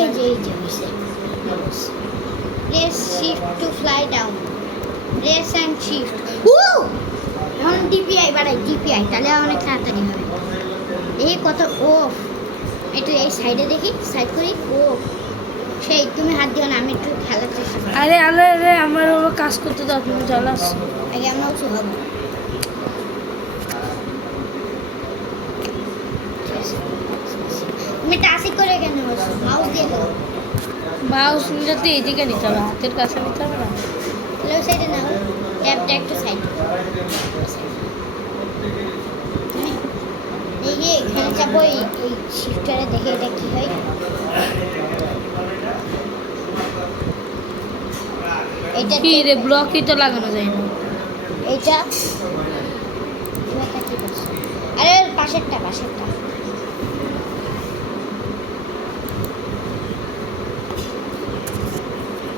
এই যে এই যে হয়েছে। Press shift to fly down, press and shift. এখন ডিপিআই বাড়াই, ডিপিআই, তাহলে অনেক তাড়াতাড়ি হবে। এই কত ও, একটু এই সাইডে দেখি, সাইড করি। ও সেই তুমি হাত দিও না, আমি একটু খেলার চেষ্টা করি। আরে আরে আরে আমার বাবা কাজ করতে দাও, তুমি জ্বালাচ্ছ। আগে আমরা উঁচু হবো। তুমি টাসি করে কেন বসো? মাউস দিয়ে দাও। মাউস নিতে এইদিকে নিতে হবে, হাতের কাছে নিতে হবে না। তাহলে ওই সাইডে নাও, ট্যাপটা একটু সাইড। এই যে এখানে যাবো, এই শিফটারে দেখে এটা কি হয়। এইটা কি রে, ব্লকই তো লাগানো যায় না। এইটা তুমি এটা কি করছো? আরে পাশেরটা, পাশেরটা।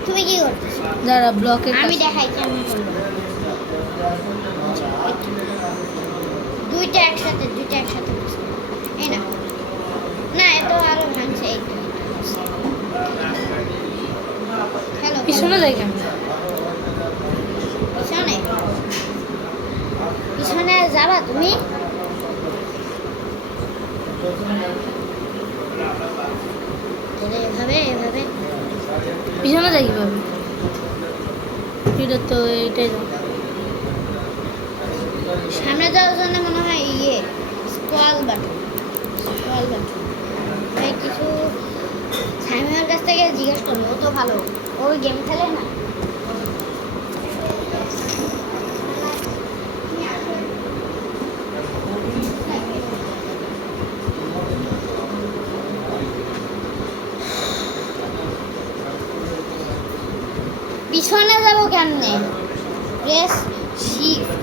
তুমি কি করতেছো? যারা ব্লকের আমি দেখাই কেমন করবো। দুইটা একসাথে, দুইটা একসাথে বসে। এই না না, এত আরো ভাঙছে। এই তো, হ্যালো, পিছনে যাই কেন? পিছনে পিছনে যাবা তুমি? তাহলে এভাবে এভাবে পিছনে যাই কিভাবে? এটা তো এইটাই দাও। সামনে যাওয়ার জন্য মনে হয় ইয়ে স্ক্রল বাটন, স্ক্রল বাটন। ভাই কিছু সাইমের কাছ থেকে জিজ্ঞেস করলো, ও তো ভালো, ও গেম খেলে না। পিছনে যাবো কেমনে? প্রেস শিফট,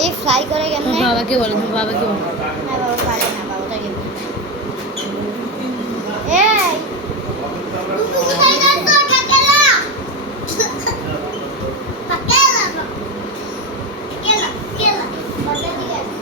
এই ফ্লাই করে কেমনে? তোমার বাবাকে বলো, তোমার বাবাকে বলো। না বাবা পারে না, বাবাটাকে বল। এই তুমি কোথায় যাচ্ছ? পাকেলা পাকেলা পাকেলা পাকেলা ওটা ঠিক আছে।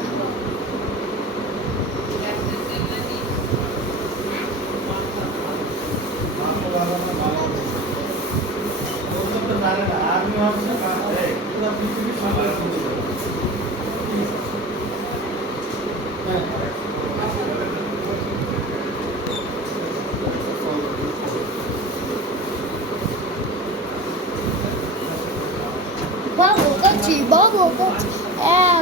Bubble gutsy, bubble gutsy.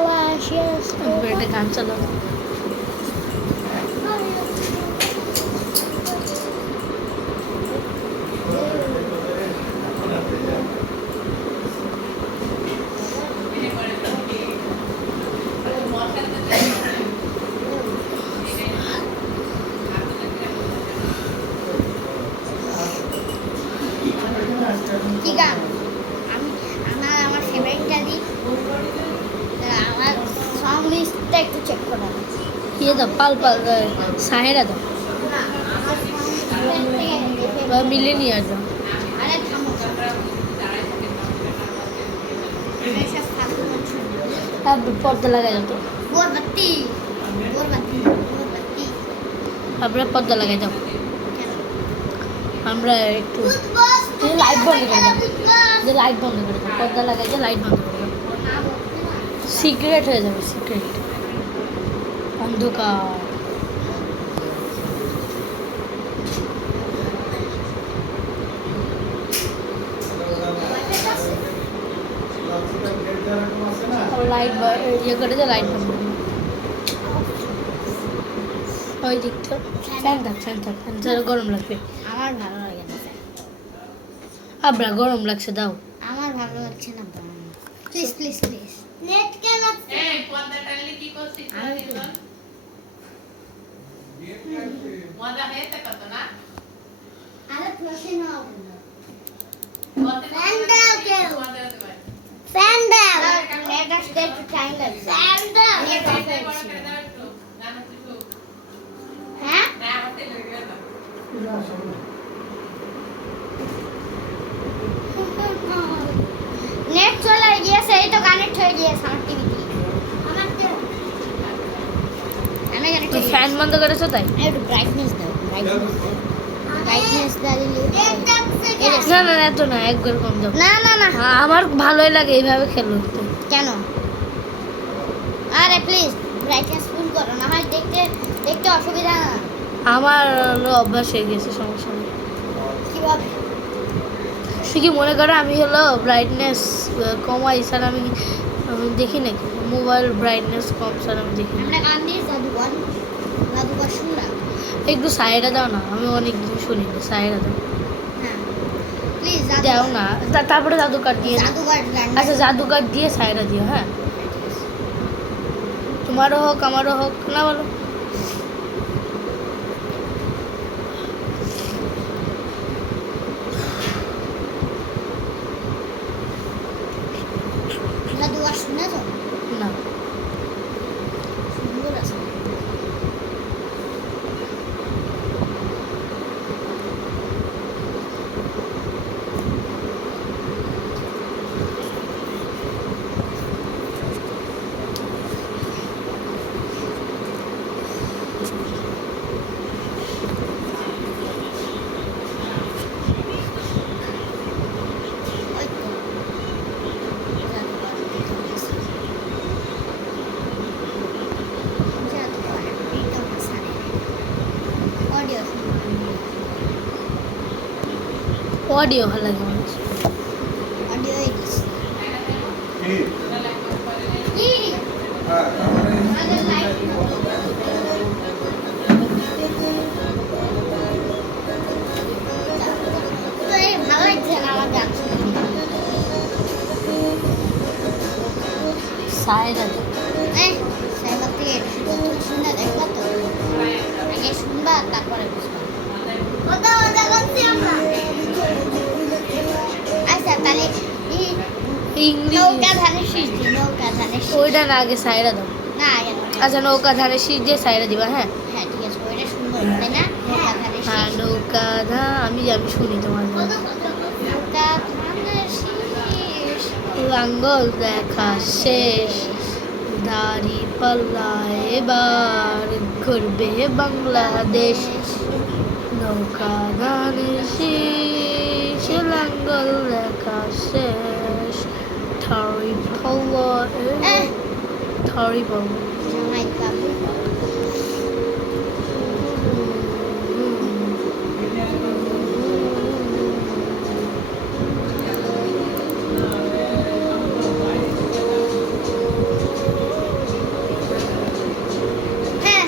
Lashes. এটা গান চালাও। কি গান? আমি আমার ফেভারিটটা দিই। আমার সং লিস্টটা একটু চেক করো। ইয়ে দাও, পাল পাল সাহেরা দাও, না, আমার song list থেকে দেখে- বা মিলেনিয়ার দাও। আরে থামো। আমি এসব ফালতু গান শুনি না। পর্দা লাগাই দাও তো, বোরবাতি, বোরবাতি, বোরবাতি। আমরা পর্দা লাগাই দাও। কেন? আমরা একটু লাইট বন্ধ করে দাও, যে লাইট বন্ধ করে দাও, পর্দা লাগাই যে লাইট বন্ধ করে দাও। সিক্রেট হয়ে যাবে, সিক্রেট, অন্ধকার। লাইট ইয়ে করে যে লাইট বন্ধ করে দাও। ওই দিকটা ফ্যান থাক, ফ্যান থাক, ফ্যান ছাড়া গরম লাগবে। আমার ভালো লাগে না। আবরা গরম লাগছে, দাও। আমার ভালো লাগছে না। Please please please. নেট কেন আছে? এই পর্দাটা নিয়ে কি করছিস? আমি কি? মজা হয়েছে কত না? আরে প্রশ্ন নাও। কত ফ্যান দাও কেউ। মজা হতে পারে। ফ্যান দাও। নেট আসতে একটু টাইম লাগবে। ফ্যান দাও। এই পর্দায় বড় করে দাও একটু। জানো কিছু? হ্যাঁ? না আমাকে লেগে গেল। নেট চলে গিয়েছে, এই তো কানেক্ট হয়ে গিয়েছে আমার টিভিতে। আমার তো আমি কানেক্ট তো ফ্যান বন্ধ করেছো তাই? একটু ব্রাইটনেস দাও। ব্রাইটনেস দিলে না না এত না, একবার কম দাও। না না না আমার ভালোই লাগে এইভাবে খেলতে। কেন? আরে প্লিজ ব্রাইটনেস ফুল করো, না হয় দেখতে দেখতে অসুবিধা না। আমার হলো অভ্যাস হয়ে গেছে, সমস্যা নেই। কিভাবে? সে কি মনে করো আমি হলো ব্রাইটনেস কমাই স্যার, আমি দেখি নাকি মোবাইল ব্রাইটনেস কম স্যার আমি দেখি না। আমরা গান দিয়ে জাদুঘর জাদুঘর শুনলাম। একটু সাইডে দাও না, আমি অনেক দিন শুনি না, সাইডে দাও। হ্যাঁ প্লিজ দাও না, তারপরে জাদুকার দিয়ে না। জাদুঘর গান। আচ্ছা জাদুকার দিয়ে সাইডে দিও, হ্যাঁ। তোমারও হোক আমারও হোক, না বলো। জাদুঘর শুনে তো না সুন্দর আছে। ওই তো জাদুঘর এইটা সারে অডিও অডিও ভালো লাগে আমার। অডিও এডিস কি? কি হ্যাঁ, আমাদের লাইট তো এই ভালো লাগছে না আমার গান শুনতে। সাইডে দাও। সাইবার থেকে তুমি শুনে দেখবা তো, আগে শুনবা তারপরে বুঝবা। ওটা ওটা করছি আমরা। আচ্ছা তাহলে ইংলিশ নৌকা ধানের শীষ দি, নৌকা ধানের শীষ। ওইটা না, আগে সাইডে দাও। না আগে না। আচ্ছা নৌকা ধানের শীষ দিয়ে সাইডে দিবা, হ্যাঁ। হ্যাঁ ঠিক আছে, ওইটা সুন্দর তাই না? নৌকা ধানের হ্যাঁ শীষ। নৌকা আমি শুনি তোমার গান। নৌকা ধানের শীষ। লাঙ্গল দেখা শেষ, দাড়ি পাল্লা এবার ঘুরবে বাংলাদেশ। নৌকা ধানের শীষ, লাঙ্গল দেখা শেষ, থারি পাল্লা থারি পাল্লা। জামাই বাবু হ্যাঁ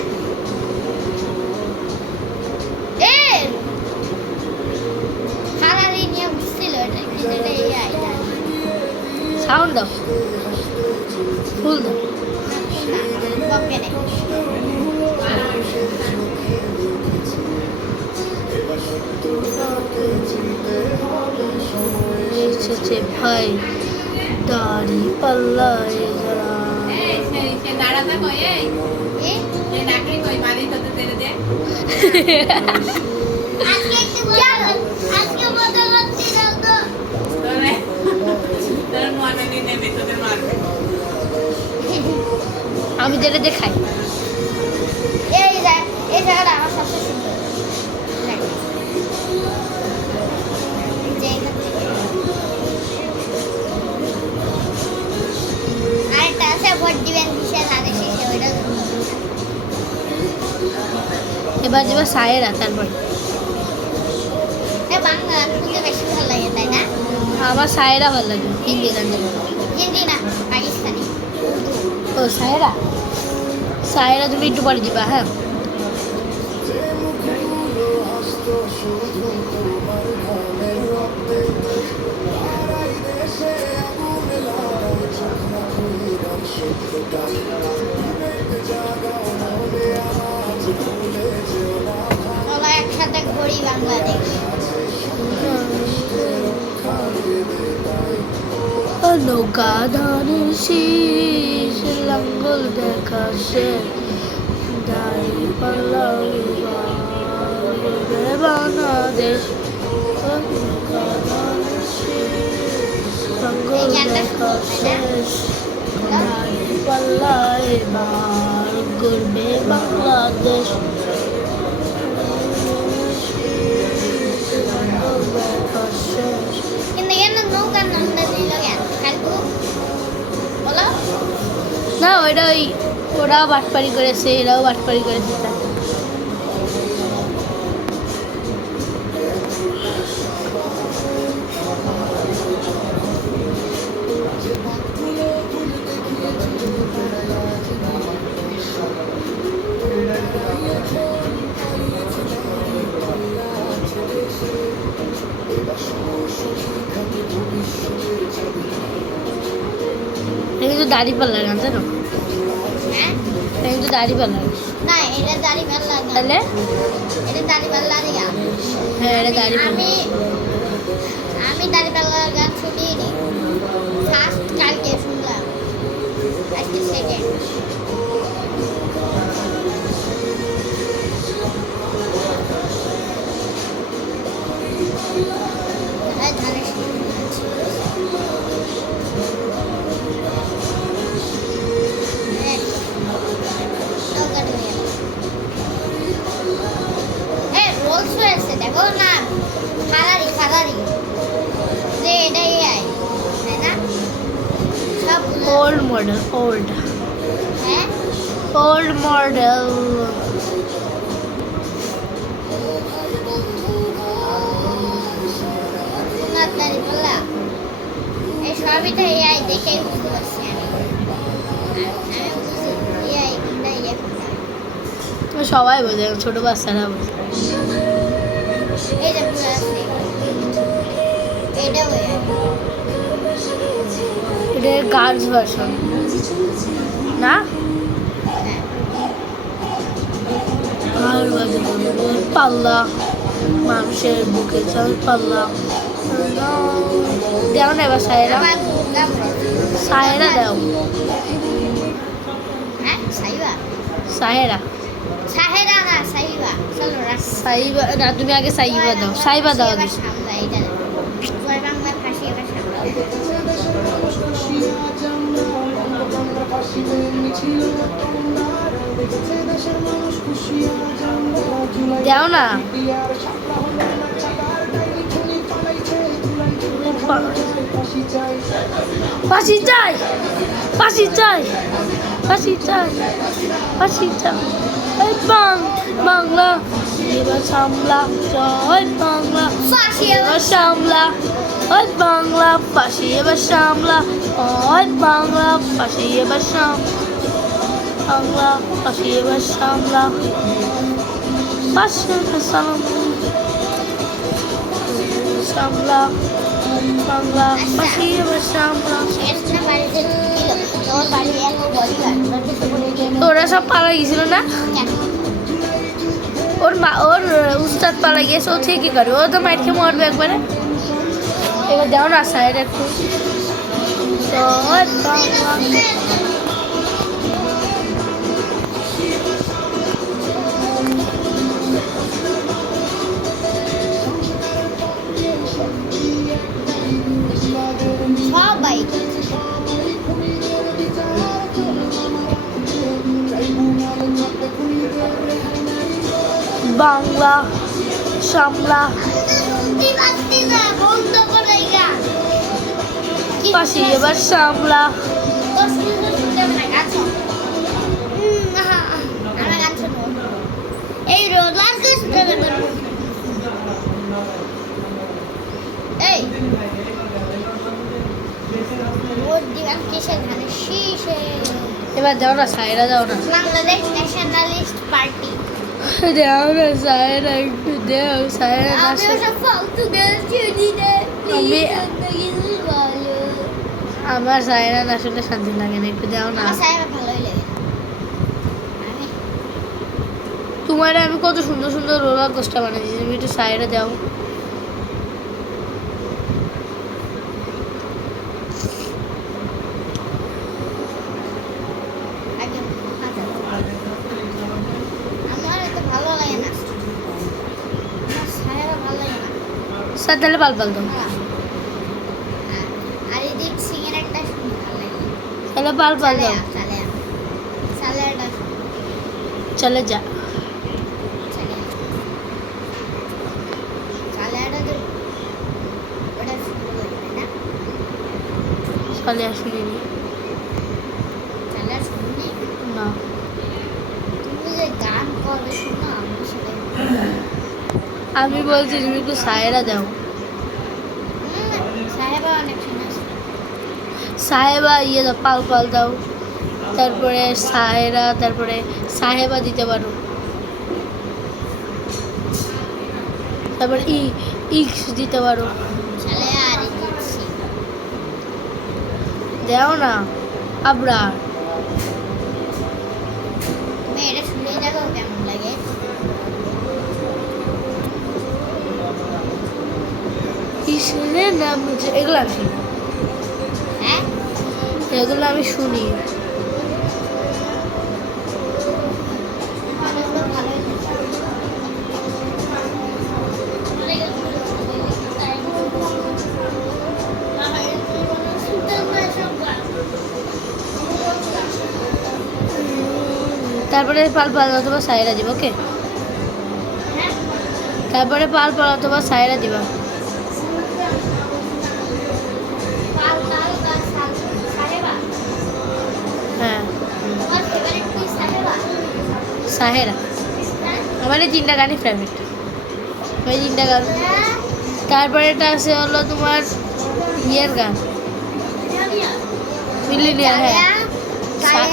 হারারি নিয়ে বুঝছিল এটা কিন্তু এটা এই আইটা সাউন্ড দাও, ফুল দাও। না বকে নেই। এসেছে ভাই দাড়ি পাল্লা যারা। এ আজকে একটু চলো আজকে মজা করছি দাও তো। আমি যেটা দেখাই এই জায়গাটা আমার সবচেয়ে সুন্দর লাগে। যে এখান থেকে আরেকটা আছে ভোট দিবেন কিসের ধারে শেষে, ওইটা সুন্দর। এবার যাবে সায়েরা, তারপর বাংলা গান শুনতে বেশি ভালো লাগে তাই না? আমার সায়েরা ভালো লাগে, হিন্দি গান। হিন্দি না পাকিস্তানি উর্দু। ও সায়েরা, সায়েরা তুমি একটু পরে দিবা, হ্যাঁ। চলো একসাথে ঘুরি বাংলাদেশ। নৌকা ধানের শীষ, লাঙ্গল দেখা শেষ, দাড়ি পাল্লা বাংলাদেশ। নৌকা ধানের শীষ, লাঙ্গল দেখা শেষ, দাড়ি পাল্লা এবার ঘুরবে বাংলাদেশ। ওইটা ওই ওরাও বাটপারি করেছে, এরাও বাটপারি করেছে তাই। এটা কিন্তু দাড়ি পাল্লার গান জানো, হ্যাঁ এটা কিন্তু দাড়ি পাল্লার। না এটা দাড়িপাল্লা গান, তাহলে এটা দাড়িপাল্লারই গান। হ্যাঁ এটা দাড়ি আমি আমি দাড়িপাল্লার গান শুনিনি, ফার্স্ট কালকে শুনলাম, আজকে সেকেন্ড। ধানের শীষ আছে। হ্যাঁ, নৌকাটা নিয়ে নাও। রোলস রয়েছে দেখো না, ফারারি যে এটাই তাই না, সব ওল্ড মডেল, ওল্ড হ্যাঁ ওল্ড মডেল। সোনার দাড়িপাল্লা এই সবই তো এআই দেখেই বুঝতে পারছি আমি বুঝি এআই কোনটা ইয়ে কোনটা। সবাই বোঝে, ছোট বাচ্চারা বোঝে। এই যে পুরো আছে, এটাও এআই। এটা গার্লস ভার্সন না, হ্যাঁ আর বাজে পাল্লা, মানুষের বুকে চাল পাল্লা। দেও না এবার সায়েরা, আমার বুকা পড়েছে। সায়েরা দাও, হ্যাঁ সাইবা, সায়েরা সাহেরা না সাইবা, চলো রাখ। সাইবা না, তুমি আগে সাইবা দাও, সাইবা দাও আগে। সামলা এটা জয় বাংলা ফাঁসি এবার সামলা। দেও না, ফাঁসি চাই, ফাঁসি চাই, ফাঁসি চাই, ফাঁসি চাই। এই বাংলা এবার সামলা, জয় বাংলা ফাঁসি এবার সামলা, ওই বাংলা ফাঁসি এবার সামলা, ওই বাংলা ফাঁসি এবার বাংলা ফাঁসি এবার সামলা, ফাঁসি এবার সামলা, বাংলা ফাঁসি এবার সামলা। একটা বাড়িতে ছিল, তোর বাড়ি এক বডিগার্ড কিছু বলে গেল তো ওরা সব পালা গেছিল না, কেন? ওর উস্তাদ পালা গিয়েছে, ও ঠিক কি করে, ও তো মাইট খেয়ে মরবে একবারে। এবার দাও না সাইড একটু, জয় বাংলা। সবাই বাংলা সামলা বন্ধ করে এই গান। পাশি এবার সামলা। তোর শুনতে শুনতে মানে গান শোন। আমরা গান শুনবো। এই রোলার কোস্টার এই রোড দিবান কিসের ধানের শীষে। এবার দাও না সাইরা, দাও না, বাংলাদেশ ন্যাশনালিস্ট পার্টি। দাও না সাইরা, একটু দেও সাইরা। আমি ওসব ফালতু গান শুনি না। আমি- কিছু বলো। আমার সাইরা না শুনলে শান্তি লাগে না, একটু দাও না। আমার সাহেব ভালোই লাগে। আমি তোমার আমি কত সুন্দর সুন্দর রোলার কোস্টার বানিয়েছি, তুমি একটু সাইরা দাও। আগে আমার এত ভালো লাগে না, আমার সাহেব ভালো লাগে না। স্যার তাহলে পাল পাল দাও, আর এদিক সিং এর একটা শুনি ভালো লাগে। তাহলে পাল পাল দাও। সালেয়াটা চলে যা, সালেয়াটা দেব, ওটা শুনতে লাগবে না। চলে আসুনি। সালেয়া শুনি আমি বলছি তুমি একটু সাহেরা দাও। সাহেবা অনেক ফেমাস। সাহেবা ইয়ে দাও, পাল পাল দাও, তারপরে সাহেরা, তারপরে সাহেবা দিতে পারো, তারপর ইক্স দিতে পারো। তাহলে আর দিচ্ছি। দাও না আবরার। তুমি এটা শুনে দেখো কেমন লাগে। কিসের নাম হচ্ছে এগুলো? আমি শুনি, হ্যাঁ এগুলো আমি শুনি। ভালোই তারপরে পাল পাল অথবা সাইরা দিব। ওকে, তারপরে পাল পাল অথবা সাইরা দিবা। হ্যাঁ, সাহেরা। আমার এই 3টা গানই ফেভারিট, ওই 3টা গান। তারপরে এটা আছে হলো তোমার ইয়ের গান, মিলিনিয়ার। হ্যাঁ,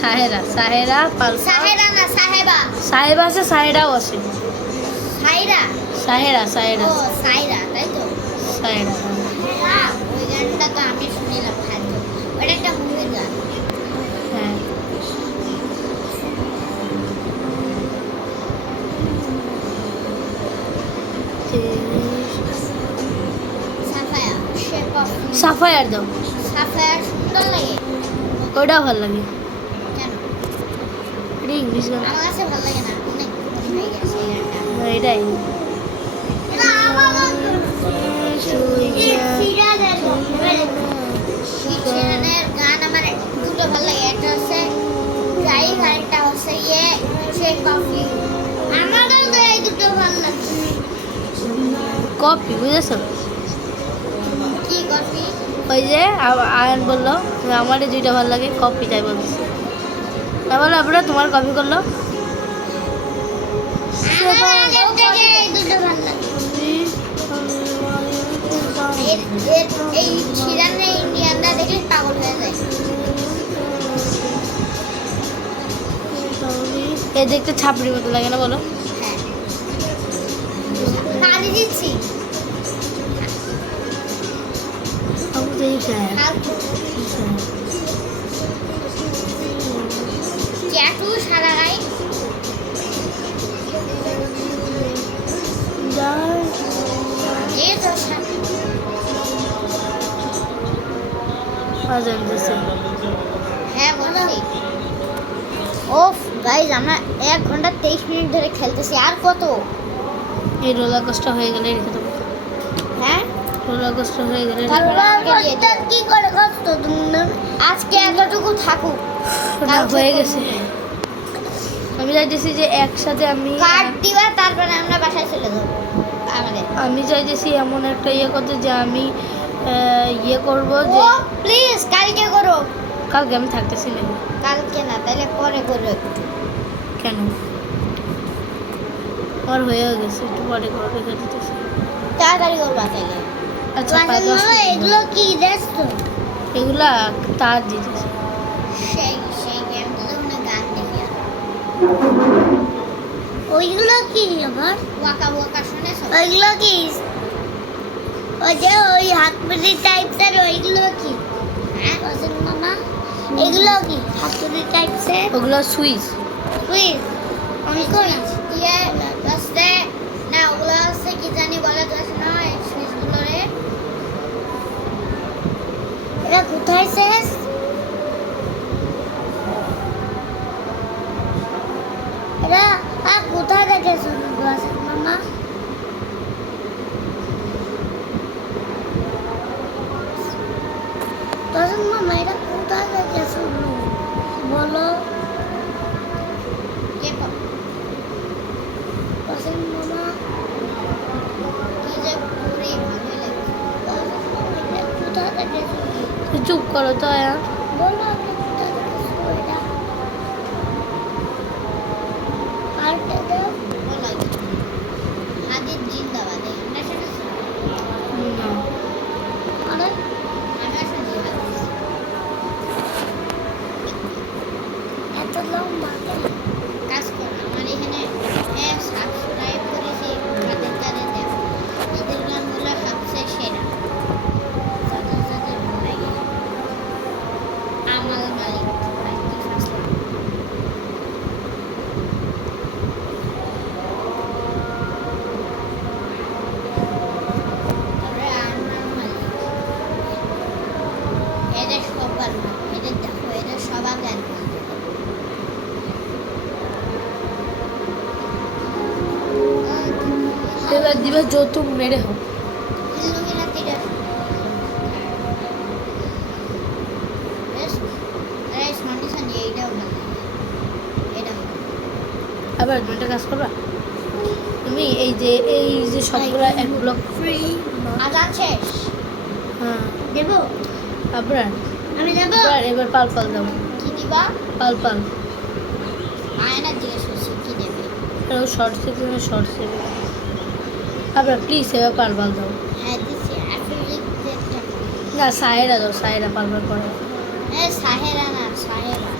সাহেরা, সাহেরা, পাল সাহেরা না সাহেবা। সাহেবা আছে, সাহেরাও আছে। সাইরা। সাহেরা, সাহেরা, ও সাইরা তাই তো। সাহেরা। ওই গানটা তো আমি শুনিলাম খাদ্য। ওটা একটা মুভির গান। হ্যাঁ, সাফায়া শেপ অফ। সাফায়ার দাও, সাফায়া সুন্দর লাগে। ওটাও ভালো লাগে। কেন? এটা ইংলিশ গান। আমার কাছে ভালো লাগে না, অনেক পুরানো হয়ে গেছে এই গানটা। হ্যাঁ, এটাই। সিরানের গান আমার দুটো ভালো লাগে, একটা হচ্ছে ড্রাইভ আর একটা হচ্ছে ইয়ে শেপ কফি। আমারও তো এই দুটো ভালো লাগে। কপি বুঝেছো? কি কফি? ওই যে আয়ন বললো আমার এই 2টা ভালো লাগে, কপি তাই বলছি। তারপরে আপনারা তোমার কপি করলো। আমার আগের থেকে এই দুটো ভালো লাগে। এই সিরানে ইন্ডিয়ানরা দেখলে পাগল হয়ে যায়। এ দেখতে ছাপড়ির মতো লাগে না বলো? হ্যাঁ, পানি দিচ্ছি। ক্যাটু সারা গায়ে। এই তো হ্যাঁ বলছি। ওফ গাইজ, আমরা 1 ঘন্টা 23 মিনিট ধরে খেলতেছি। আর কত? এই রোলার কোস্টার হয়ে গেলে রেখে দেবো। হ্যাঁ, রোলার কোস্টার হয়ে গেলে কি করে কষ্ট তুমি? আজকে এতটুকু থাকুক। ওটা হয়ে গেছে। আমি চাইতেছি যে একসাথে আমি কাট দিবা, তারপরে আমরা বাসায় চলে যাবো আমাদের। আমি চাইতেছি এমন একটা ইয়ে করতে যে আমি ইয়ে করবো যে ও প্লিজ কালকে করো। কালকে আমি থাকতেছি না। কালকে না, তাহলে পরে করো একটু। কেন? আমার হয়ে গেছে, একটু পরে করে রেখে দিতেছি। তাড়াতাড়ি করবা তাহলে। আচ্ছা, 5-10 মিনিট। এগুলো কি দেখছো? এগুলা তার দিতেছি। সেই গেম তো তোমরা গান দেখি। ওইগুলো কি আবার? ওয়াকা ওয়াকা শুনেছো? ওইগুলো কি? ওই যে ওই হাতপুরি টাইপসের ওইগুলো কি? হ্যাঁ অসিন মামা, এগুলো কি হাতপুরি টাইপসের? ওগুলো সুইচ। সুইচ আমি কই ইয়ে রাস্তে না, ওগুলো আছে কি জানি বলে তো না এই সুইচগুলো রে। এটা কোথায় শেষ? এটা কোথায় দেখেছো অসিন মামা? অসিন মামা এটা কোথায় দেখেছো বলো? অসিন মামা কি যে পুরি ভালো লাগে। কোথায় দেখেছো? চুপ করো তো আয়া। বলো আমি কোথায় দেখেছো এটা? আর দাদা বলো দিবে যৌতুক মেরে হোক। ইলুমিনাতিরা বেশ এই সন্ডিশন এইটাও ভালো এটা ভালো। আবার তুমি একটা কাজ করবা, তুমি এই যে সবগুলো এক ব্লক ফ্রি আজান শেষ হ্যাঁ দেবো আবার আমি দেবো এবার পাল পাল দাও, কি দিবা পাল পাল। আয়না জিজ্ঞেস করছি কি দেবে শর্ট থেকে শর্ট সেভ আবার প্লিজ এবার পাল পাল দাও। হ্যাঁ দিচ্ছি অ্যাফ্রিক না সাহেরা দাও, সাহেরা পাল পাল করে। সাহেরা না সাহেরা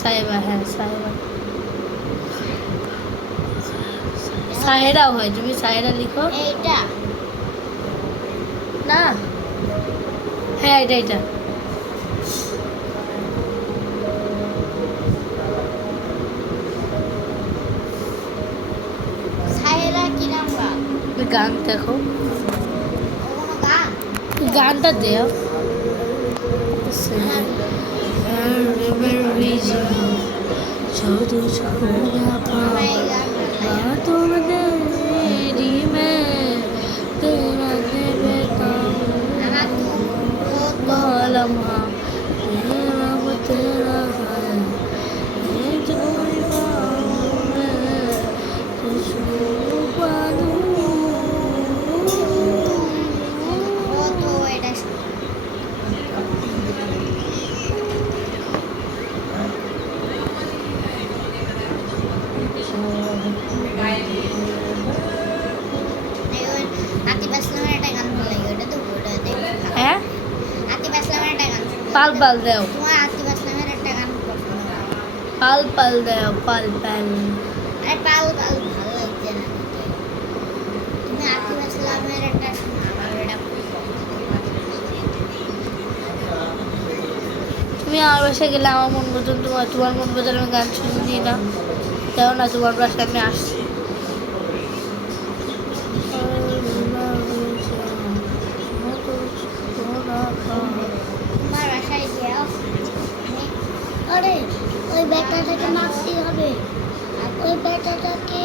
সাহেবা, হ্যাঁ সাহেবা, সাহেরাও হয়, তুমি সাহেরা লিখো। এইটা না হ্যাঁ এটা এটা সাহেরা কি নাম্বা তুমি গান দেখো, কোনো গান গানটা দেও। আমার এই গান ভালো আমার তো ও তো এটা আতিফ আসলামের একটা গান ভালো লাগে ওটা তো ওটা দেখো হ্যাঁ আতিফ আসলামের একটা গান পাল পাল দেও, তোমার আতিফ আসলামের একটা গান পছন্দ হয়? পাল পাল দেও, পাল পাল। আরে পাল পাল ভালো লাগছে না দেখতে। তুমি আতিফ আসলামের একটা শোনো আমার এটা খুব তুমি আমার বাসায় গেলে আমার মন মতন তোমার মন মতন আমি গান শুনে নিই না, যাও না তোমার বাসায় আমি আসছি। তোমার বাসায় যাও আরে ওই ব্যাটাটাকে মারতে হবে ওই ব্যাটাটাকে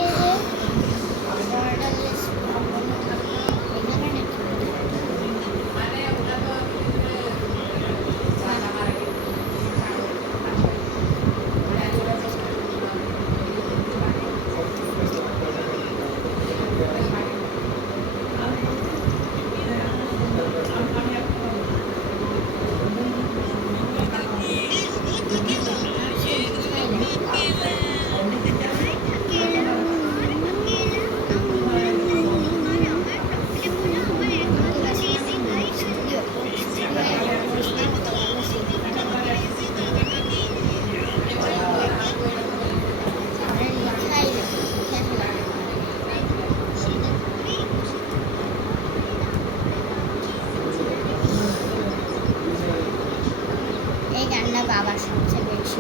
এই গানটা বাবার সবচেয়ে বেশি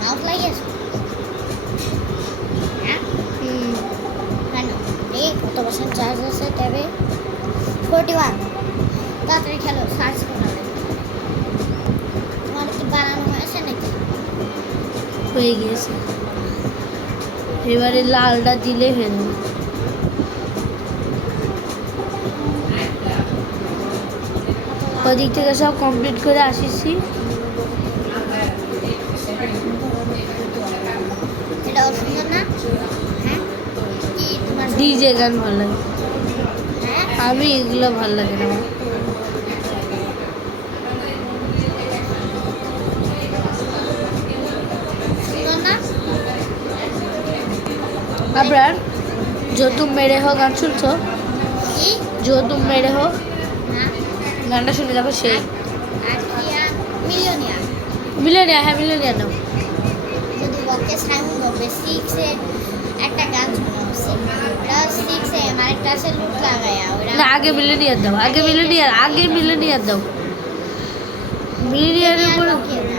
মাউস লাগিয়েছো হ্যাঁ কেন এই কত বছর চার্জ আছে ট্যাবে 41 তাড়াতাড়ি খেলো সার্চ করো তোমার কি বানানো হয়েছে নাকি হয়ে গিয়েছে, এবারে লালটা দিলে হয়ে যাবে। ওদিক থেকে সব কমপ্লিট করে আসিছি। এটা সুন্দর না হ্যাঁ কি তোমার ডিজে গান ভালো লাগে, হ্যাঁ আমি এগুলো ভালো লাগে না আমার। সুন্দর না আবার जो तुम मेरे हो গান শুনছো? কি जो तुम मेरे हो না গানটা শুনে দেখো সেই আকিয়া মিলিয়নিয়ার মিলেনিয়া, হ্যাঁ মিলেনিয়া নাও। যদি বকে সাইমন বকে 6 এ একটা গান শোনাচ্ছি ওটা 6 এ আরেকটা আছে লুট লাগায়া ওটা না আগে মিলেনিয়ার দাও, আগে মিলেনিয়ার দাও। মিলেনিয়ারের উপরে বকে না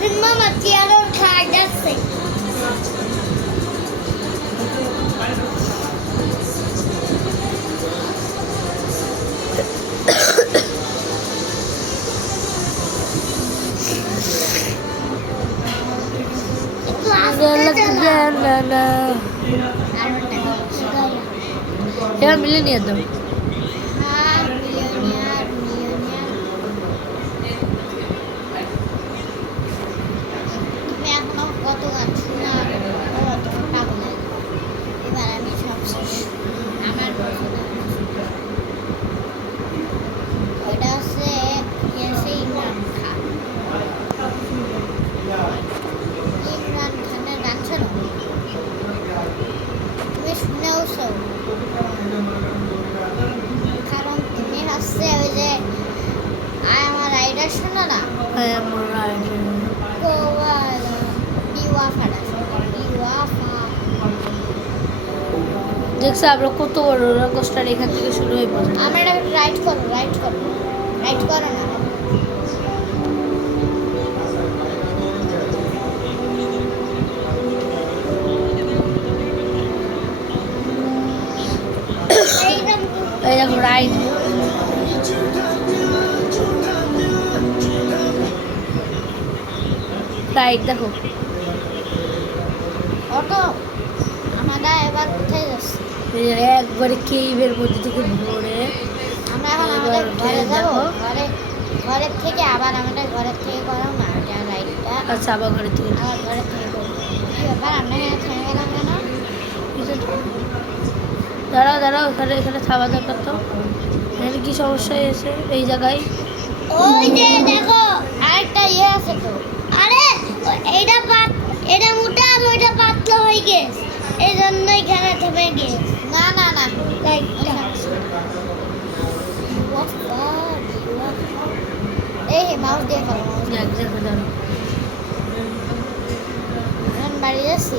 রবিন মামা চেয়ারও খাই যাচ্ছে এবার মিলে নিয়ে দাও। তুমি এখনো কত গান শোনা তোমার পাগল এবার আমি সব শেষ আমার পছন্দ ওইটা হচ্ছে ইমরান খান ইমরান খানের গান শোনো তুমি শুনেওছো কারণ তুমি হচ্ছে ওই যে আয় আমার রাইডার শোনো না দেখছো আমরা কত বড় রোলার কোস্টার এখান থেকে শুরু হয়ে পড়ে। আমরা রাইড করো না এই দেখো রাইড রাইড দেখো অটো আমরা এবার কোথায় যাচ্ছি এই যে একবারে কেইভের মধ্যে থেকে ভরে আমরা এখন আমাদের ঘরে যাবো ঘরের থেকে আবার আমাদের ঘরের থেকে করো না এটা রাইডটা আচ্ছা আবার ঘরে থেকে আবার ঘরের থেকে করবো কি ব্যাপার আমরা এখানে থেমে গেলাম কেন দাঁড়াও দাঁড়াও এখানে এখানে থাবা দরকার তো এখানে কি সমস্যা হয়েছে এই জায়গায় ওই যে দেখো আরেকটা ইয়ে আছে তো আরে এটা মোটা আর ওইটা পাতলা হয়ে গেছে এই জন্য এখানে থেমে গেছে না এই মাউস দিয়ে ফেলো যাক যাক দাঁড়াও এখন বাড়ি যাচ্ছি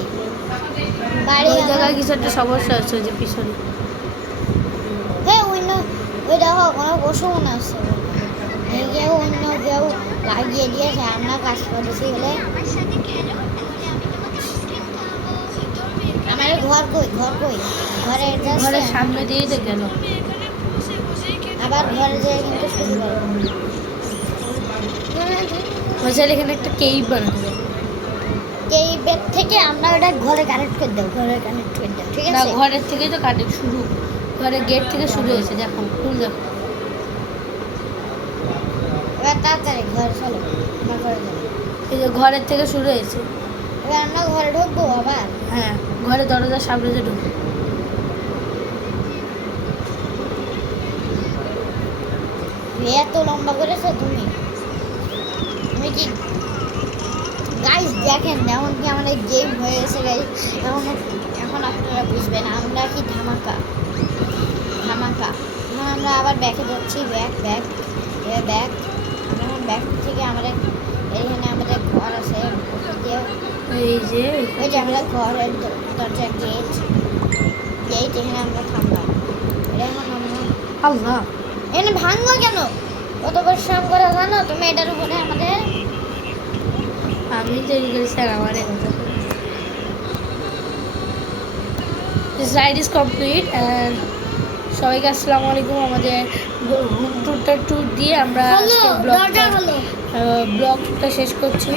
বাড়ি ওই জায়গায় কিছু একটা সমস্যা হচ্ছে ওই যে পিছনে হ্যাঁ ওই দেখো কোনো পশু মনে আসছে এই কেউ অন্য কেউ লাগিয়ে দিয়েছে আমরা কাজ করেছি বলে আমার ঘর কই ঘরের ঘরের সামনে দিয়েই তো গেল আবার ঘরে যেয়ে কিন্তু শুরু করবো বলছিলাম এখানে একটা কেইভ বানাতে হবে এই বেড থেকে আমরা ওটা ঘরে কানেক্ট করে দেবো ঠিক না আছে ঘরের থেকেই তো কাটিং শুরু ঘরের গেট থেকে শুরু হয়েছে দেখো ফুল দেখো এবার তাড়াতাড়ি ঘরে চলো আমরা ঘরে যাবো এই যে ঘরের থেকে শুরু হয়েছে এবার আমরা ঘরে ঢুকবো আবার হ্যাঁ ঘরে দরজার সামনে যে ঢুকবে এত লম্বা করেছো তুমি কি গাইস দেখেন এমন কি আমাদের গেম হয়ে গেছে গাইস এখন আপনারা বুঝবেন আমরা কি ধামাকা এখন আমরা আবার ব্যাকে যাচ্ছি ব্যাক এখন ব্যাক থেকে আমাদের এইখানে আমাদের ঘর আছে এই যে ওই যে আমাদের ঘরের দরজা গেট এখানে আমরা থামলাম এটা এখন আমরা আল্লাহ এখানে ভাঙলো কেন কত পরিশ্রম করে জানো তুমি এটার উপরে আমাদের আমি তৈরি করেছি আর আমার কথা this ride is complete and সবাইকে আসসালামু আলাইকুম আমাদের রুম ট্যুর দিয়ে আমরা ব্লগটা শেষ করছি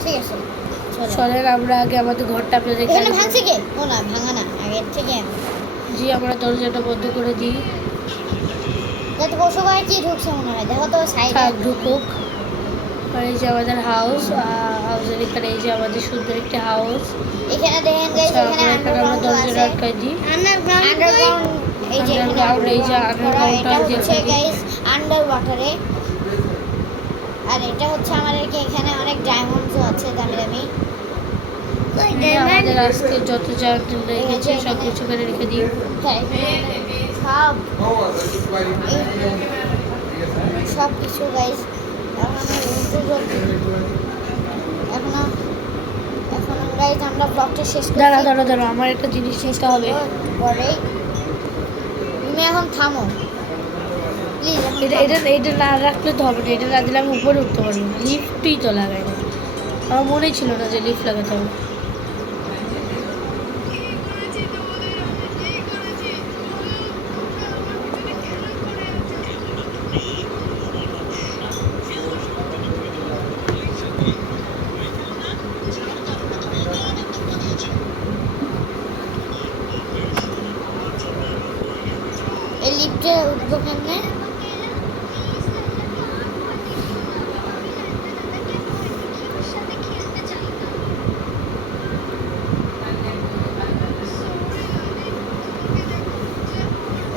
ঠিক আছে চলেন আমরা আগে আমাদের ঘরটা আপনাদের এখানে ভাঙছে কে ও না ভাঙা না আগের থেকে জি আমরা দরজাটা বন্ধ করে দিই যাতে পশু ভাই কি ঢুকছে মনে হয় দেখো তো সাইডে থাক ঢুকুক আর এই যে আমাদের হাউসের এখানে এই যে আমাদের সুন্দর একটা হাউস এখানে দেখেন গাইস এখানে আমরা দরজাটা আটকাই দিই আন্ডারগ্রাউন্ড এই যে আন্ডারগ্রাউন্ড এই যে এটা আন্ডারগ্রাউন্ডটা হচ্ছে গাইস আন্ডার ওয়াটারে আর এটা হচ্ছে আমাদের কি এখানে অনেক ডায়মন্ডস আছে দামি আমাদের আজকে যত যা রেখেছে সব কিছু করে রেখে দিই সব কিছু গাইস এখন গাইস আমরা ব্লগটা শেষ করছি দাঁড়া আমার একটা জিনিস নিতে হবে পরে তুমি এখন থামো প্লিজ এটা না রাখলে তো হবে না এটা না দিলে আমি উপরে উঠতে পারবো লিফটই তো লাগাই না আমার মনেই ছিল না যে লিফট লাগাতে হবে। এই লিফটে উঠবো কেমনে?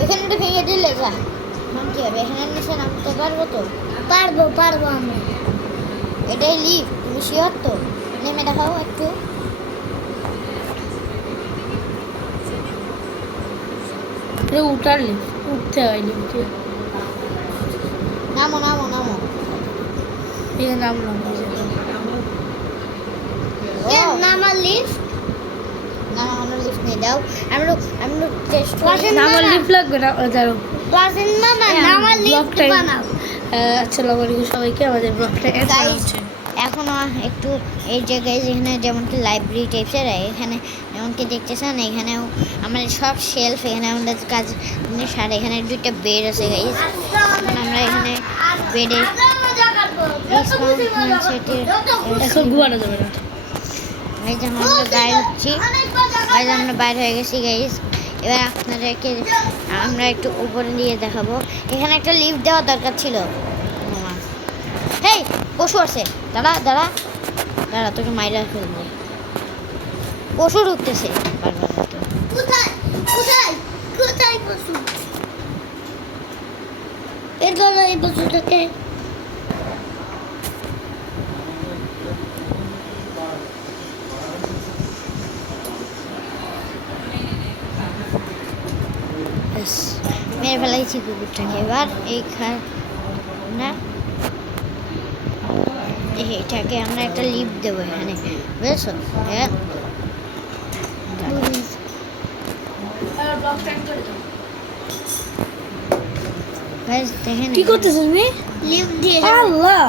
এখানে তো ভেঙে দিলে যা কি হবে? এখানে নিচে নামতে পারবো তো? পারবো আমি। এটাই লিফট, তুমি শিওর তো? নেমে দেখাও একটু। এটা উঠার লিফট, উঠতে হয় লিফটে। নামো নামো নামো। এই নামলাম। নামার লিফট? না আমরা লিফট নেই, দাও আমরা টেস্ট করি। আমার লিফট লাগবে না, দাঁড়ো। ওয়াসিম মামা নামার লিফট বানাও। আসসালামু আলাইকুম সবাইকে, আমাদের ব্লগটা এন্ড করা হচ্ছে। এখনো একটু এই জায়গায় যেখানে যেমন কি লাইব্রেরি টাইপসের, এখানে যেমন কি দেখতেছেন এখানেও আমাদের সব শেলফ, এখানে আমাদের কাজ সার, এখানে 2টা বেড আছে গাইস। আমরা এখানে বেডে এখন ঘুমানো যাবে না। এই যে আমরা বাইরে হচ্ছি, বাইরে আমরা বাইরে হয়ে গেছি গাইস। এবার আপনাদেরকে আমরা একটু উপরে দিয়ে দেখাবো। এখানে একটা লিফট দেওয়া দরকার ছিল। হেই পশু আছে, দাঁড়া দাঁড়া দাঁড়া, তোকে মাইরা ফেলবো। পশু ঢুকতেছে বারবার। কোথায় কোথায় কোথায় পশু? এর ধরো এই পশুটাকে। মেরে ফেলাইছি কুকুরটাকে। এবার এইখানে এটাকে আমরা একটা লিফট দেবো এখানে, বুঝেছো? দেখেন কি করতেছ তুমি? লিফট দিয়ে আল্লাহ,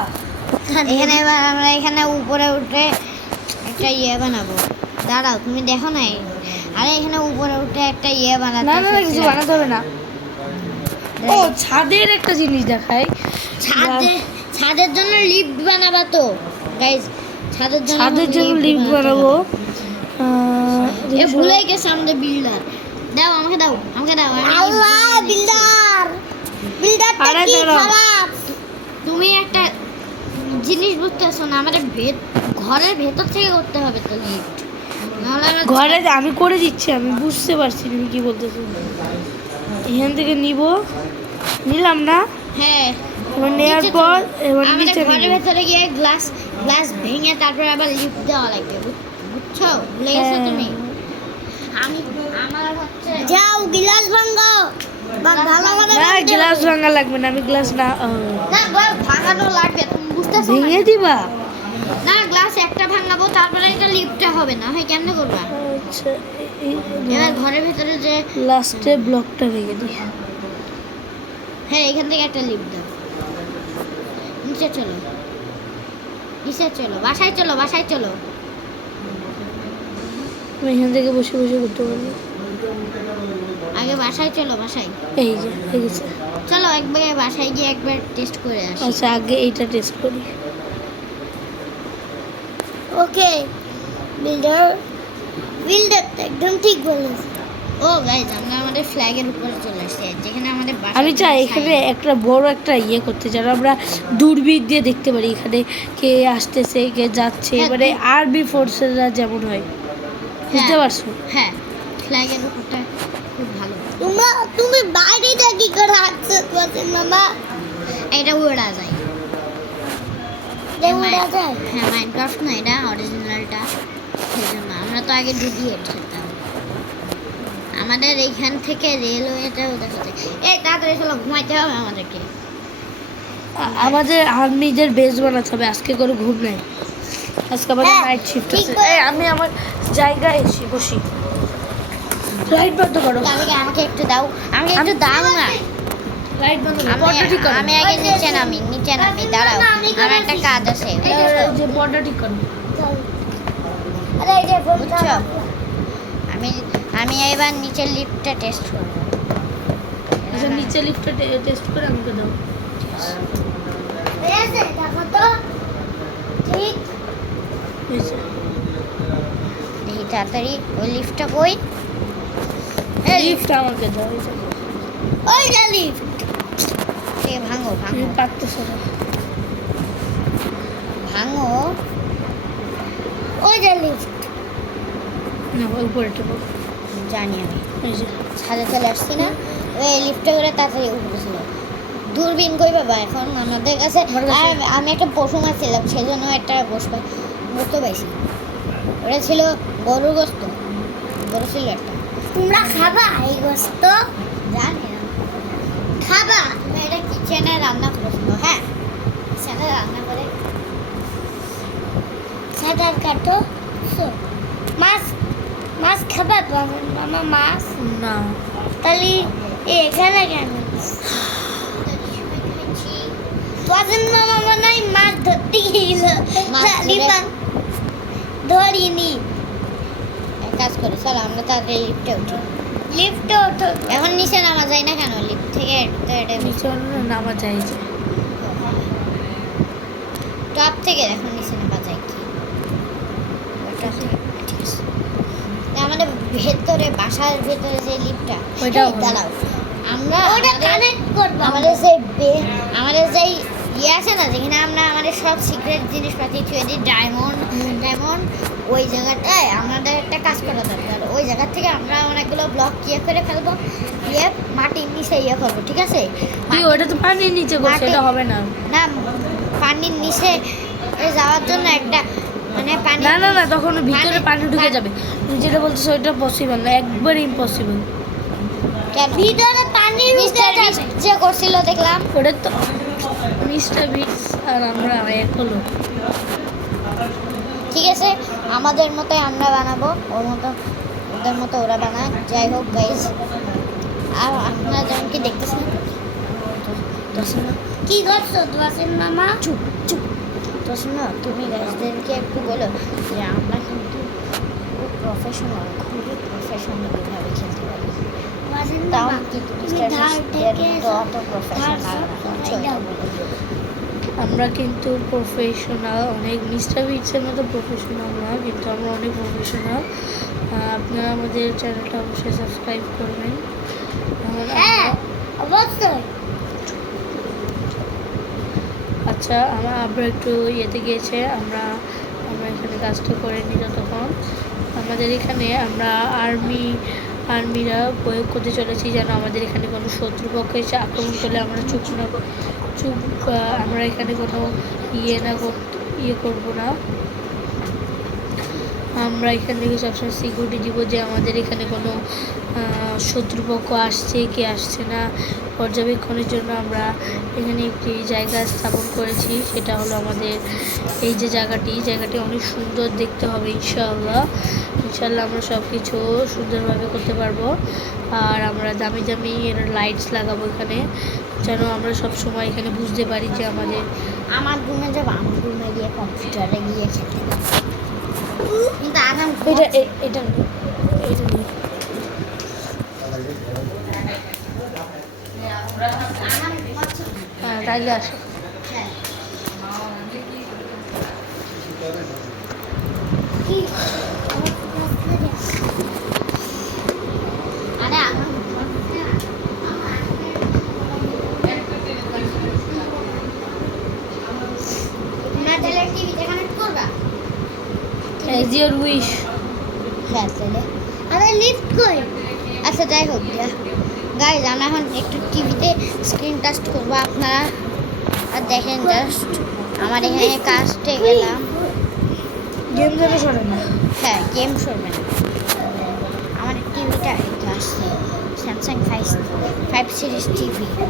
এখানে এবার আমরা এখানে উপরে উঠে একটা ইয়ে বানাবো। দাঁড়াও, তুমি দেখো না? আরে এখানে উপরে উঠে একটা ইয়ে বানাতে। না না না, কিছু বানাতে হবে না। ও ছাদের একটা জিনিস দেখাই। ছাদের জন্য লিফট বানাবা তো গাইস? ছাদের জন্য লিফট বানাবো। এ ভুলে গেছে আমাদের বিল্ডার। দাও আমাকে দাও, আমাকে দাও। আল্লাহ বিল্ডার কি খারাপ! তুমি একটা জিনিস বুঝতেছো না, আমাদের ঘরের ভেতর থেকে করতে হবে তো লিফট। ঘরে আমি করে দিচ্ছি, আমি বুঝতে পারছি তুমি কি বলতেছো। এখান থেকে নিলাম না? হ্যাঁ, এবার নেওয়ার পর এবার আমাদের নিচে ঘরের নিব। ভেতরে গিয়ে গ্লাস ভেঙে তারপর আবার লিফট দেওয়া লাগবে, বুঝছো? ভুলে গেছো তুমি? আমার হচ্ছে যাও গ্লাস ভাঙো। না গ্লাস ভাঙা লাগবে না, আমি গ্লাস না ভাঙানো লাগবে, তুমি বুঝতেছো? ভেঙে দিবা? না, গ্লাস একটা ভাঙাবো, তারপরে একটা লিফটে হবে না হয় কেমনে করবা? আচ্ছা, এবার ঘরের ভেতরে যে লাস্টে ব্লকটা ভেঙে দিই। হ্যাঁ, এখান থেকে একটা লিফট দাও। নিচে চলো, বাসায় চলো। আমি এখান থেকে বসে বসে করতে পারবো। আগে বাসায় চলো, এই যে হয়ে গেছে। চলো একবার বাসায় গিয়ে একবার টেস্ট করে আসি। আচ্ছা, আগে এইটা টেস্ট করি। ওকে, বিল্ডার একদম ঠিক বলেছে। ও গাইস, আমরা আমাদের ফ্ল্যাগের উপরে চলে আসছি, যেখানে আমাদের বাসা। আমি চাই এখানে একটা বড় একটা ইয়ে করতে, যেন আমরা দূরবীন দিয়ে দেখতে পারি এখানে কে আসতেছে কে যাচ্ছে। হ্যাঁ, এবারে আর্মি ফোর্সেসরা যেমন হয়, বুঝতে পারছো? হ্যাঁ, ফ্ল্যাগের উপরটা খুব ভালো। তুমি বাইরেটা কি করে হাঁটছো মামা? এটা উড়া যায়। হ্যাঁ, মাইনক্রাফট না, এটা অরিজিনালটা। সেজন্য আমরা তো আগে ডুবিয়ে খেলতাম। আমাদের এইখান থেকে রেলওয়েটাও দেখা যায়। এই তাড়াতাড়ি চলো, ঘুমাইতে হবে আমাদেরকে। আমাদের আর্মিদের বেস বানাতে হবে, আজকে করে ঘুম নাই। আজকে আমাদের হ্যাঁ, নাইট শিফট ঠিক আছে। বলে- আমি আমার জায়গায় এসে বসি। লাইট বন্ধ করো, আমাকে একটু দাও, আমাকে একটু দাও না। লাইট বন্ধ করো, পর্দা ঠিক করো। আমি আগে নিচে নামি, দাঁড়াও, আমার একটা কাজ আছে। যে পর্দা ঠিক করো। আরে এই যে বুঝছো, আমি আমি এবার নিচের লিফটটা টেস্ট করব। আচ্ছা নিচে লিফটটা টেস্ট করে আমাকে দাও। হয়েছে দেখো তো, ঠিক হয়েছে। দেখি তাড়াতাড়ি ওই লিফটটা কই। লিফট আমাকে দাও। ওই যে লিফট, এ ভাঙো তুমি ভাঙো পারতেছো না। ভাঙো, ওই যে লিফট। না উপরে টেপো। জানি আমি এই যে ছাদে চলে আসছি না, ওই লিফটে করে তাড়াতাড়ি উঠেছিল। দূরবীন কই বাবা এখন আমাদের কাছে? আমার কাছে- আর আমি একটা পশু মারছিলাম, সেজন্য একটা গোস্ত পাইছি। ওটা ছিল গরুর গোস্ত, গরু ছিল একটা। তোমরা খাবা এই গোস্ত? জানি না খাবা, তুমি এটা কিচেনে রান্না করেছিল। হ্যাঁ কিচেনে রান্না করে সাঁতার কাটো। মাছ মাছ খাবা তো মামা? মাছ না তাহলে এখানে কেন? তোদের মামা মনে হয় মাছ ধরতে গেছিল, ধরিনি। এক কাজ করি, চল আমরা তাড়াতাড়ি লিফটে উঠি। লিফটে ওঠো, এখন নিচে নামা যায় না কেন? লিফট থেকে নিচে নামা যায় যে। টপ থেকে এখন নিচে নামা যায় কি? টপ থেকে, ঠিক আছে। আমাদের ভেতরে, বাসার ভেতরে যে লিফটটা, ওইটাও এই দাঁড়াও, আমরা কানেক্ট করব। আমাদের আমাদের যে ইয়ে আছে না, যেখানে আমরা আমাদের সব সিক্রেট জিনিসপাতি থুয়ে দিই, ডায়মন্ড, ওই জায়গাটায় আমাদের একটা কাজ করা দরকার। ওই জায়গা থেকে আমরা অনেকগুলো ব্লক ইয়ে করে ফেলবো, দিয়ে মাটির নিচে ইয়ে করবো, ঠিক আছে? তুই ওটা তো পানির নিচে করছিস, মাটি- এটা হবে না। না, পানির নিচে যাওয়ার জন্য একটা মানে পানি, না না না, তখন ভিতরে পানি ঢুকে যাবে। তুমি যেটা বলছো ওইটা পসিবল না, একবারে ইম্পসিবল। ভিতরে পানি যে করছিল দেখলাম। ওটা তো মিস্টার বিটস আর আমরা এক হলো। ঠিক আছে, আমাদের মতোই আমরা বানাবো, ওর মতো ওদের মতো ওরা বানায়। যাই হোক গাইজ, আর আপনারা যেমন কি দেখতেছেন, কি করছো তোয়াসিন মামা? চুপ চুপ। তো শোনো, তুমি গাইজদেরকে একটু বলো যে আমরা কিন্তু খুব প্রফেশনাল, খুবই প্রফেশনাল ভাবে খেলতে পারি। তাও কিন্তু অত প্রফেশনাল না। আমরা কিন্তু প্রফেশনাল অনেক, মিস্টার বিটসের মতো প্রফেশনাল না, কিন্তু আমরা অনেক প্রফেশনাল। আপনারা আমাদের চ্যানেলটা অবশ্যই সাবস্ক্রাইব করবেন। হ্যাঁ অবশ্যই। আচ্ছা আমরা একটু ইয়েতে গিয়েছে, আমরা এখানে কাজটা করে নিই যতক্ষণ। আমাদের এখানে আমরা আর্মিরা প্রয়োগ করতে চলেছি, যেন আমাদের এখানে কোনো শত্রুপক্ষ এসে আক্রমণ করলে আমরা চুপ, আমরা এখানে কোনো ইয়ে করবো না। আমরা এখান থেকে সবসময় সিকিউরিটি দিব যে আমাদের এখানে কোনো শত্রুপক্ষ আসছে কি আসছে না পর্যবেক্ষণের জন্য আমরা এখানে একটি জায়গা স্থাপন করেছি। সেটা হলো আমাদের এই যে জায়গাটি অনেক সুন্দর দেখতে হবে। ইনশাআল্লাহ আমরা সব কিছু সুন্দরভাবে করতে পারবো। আর আমরা দামি দামি লাইটস লাগাবো এখানে, যেন আমরা সব সময় এখানে বুঝতে পারি যে আমার রুমে যাবো, আমার রুমে গিয়ে কম্পিউটারে গিয়ে খেলতে পারবো। কিন্তু আগাম এটা নিয়ে হ্যাঁ তাইলে আসো। কি আরে আগাম না তাহলে টিভিতে কানেক্ট করবা? As your wish. হ্যাঁ তাহলে আরে লিফট কই? আচ্ছা যাই হোক, গাইজ আমরা এখন একটু টিভিতে স্ক্রিন টাস্ট করবো, আপনারা আর দেখেন জাস্ট আমার এখানে কাস্টে গেলাম। গেম যেন সরে না। হ্যাঁ গেম সরবে না। আমার টিভিটা আসছে স্যামসাং 5 সিরিজ টিভি।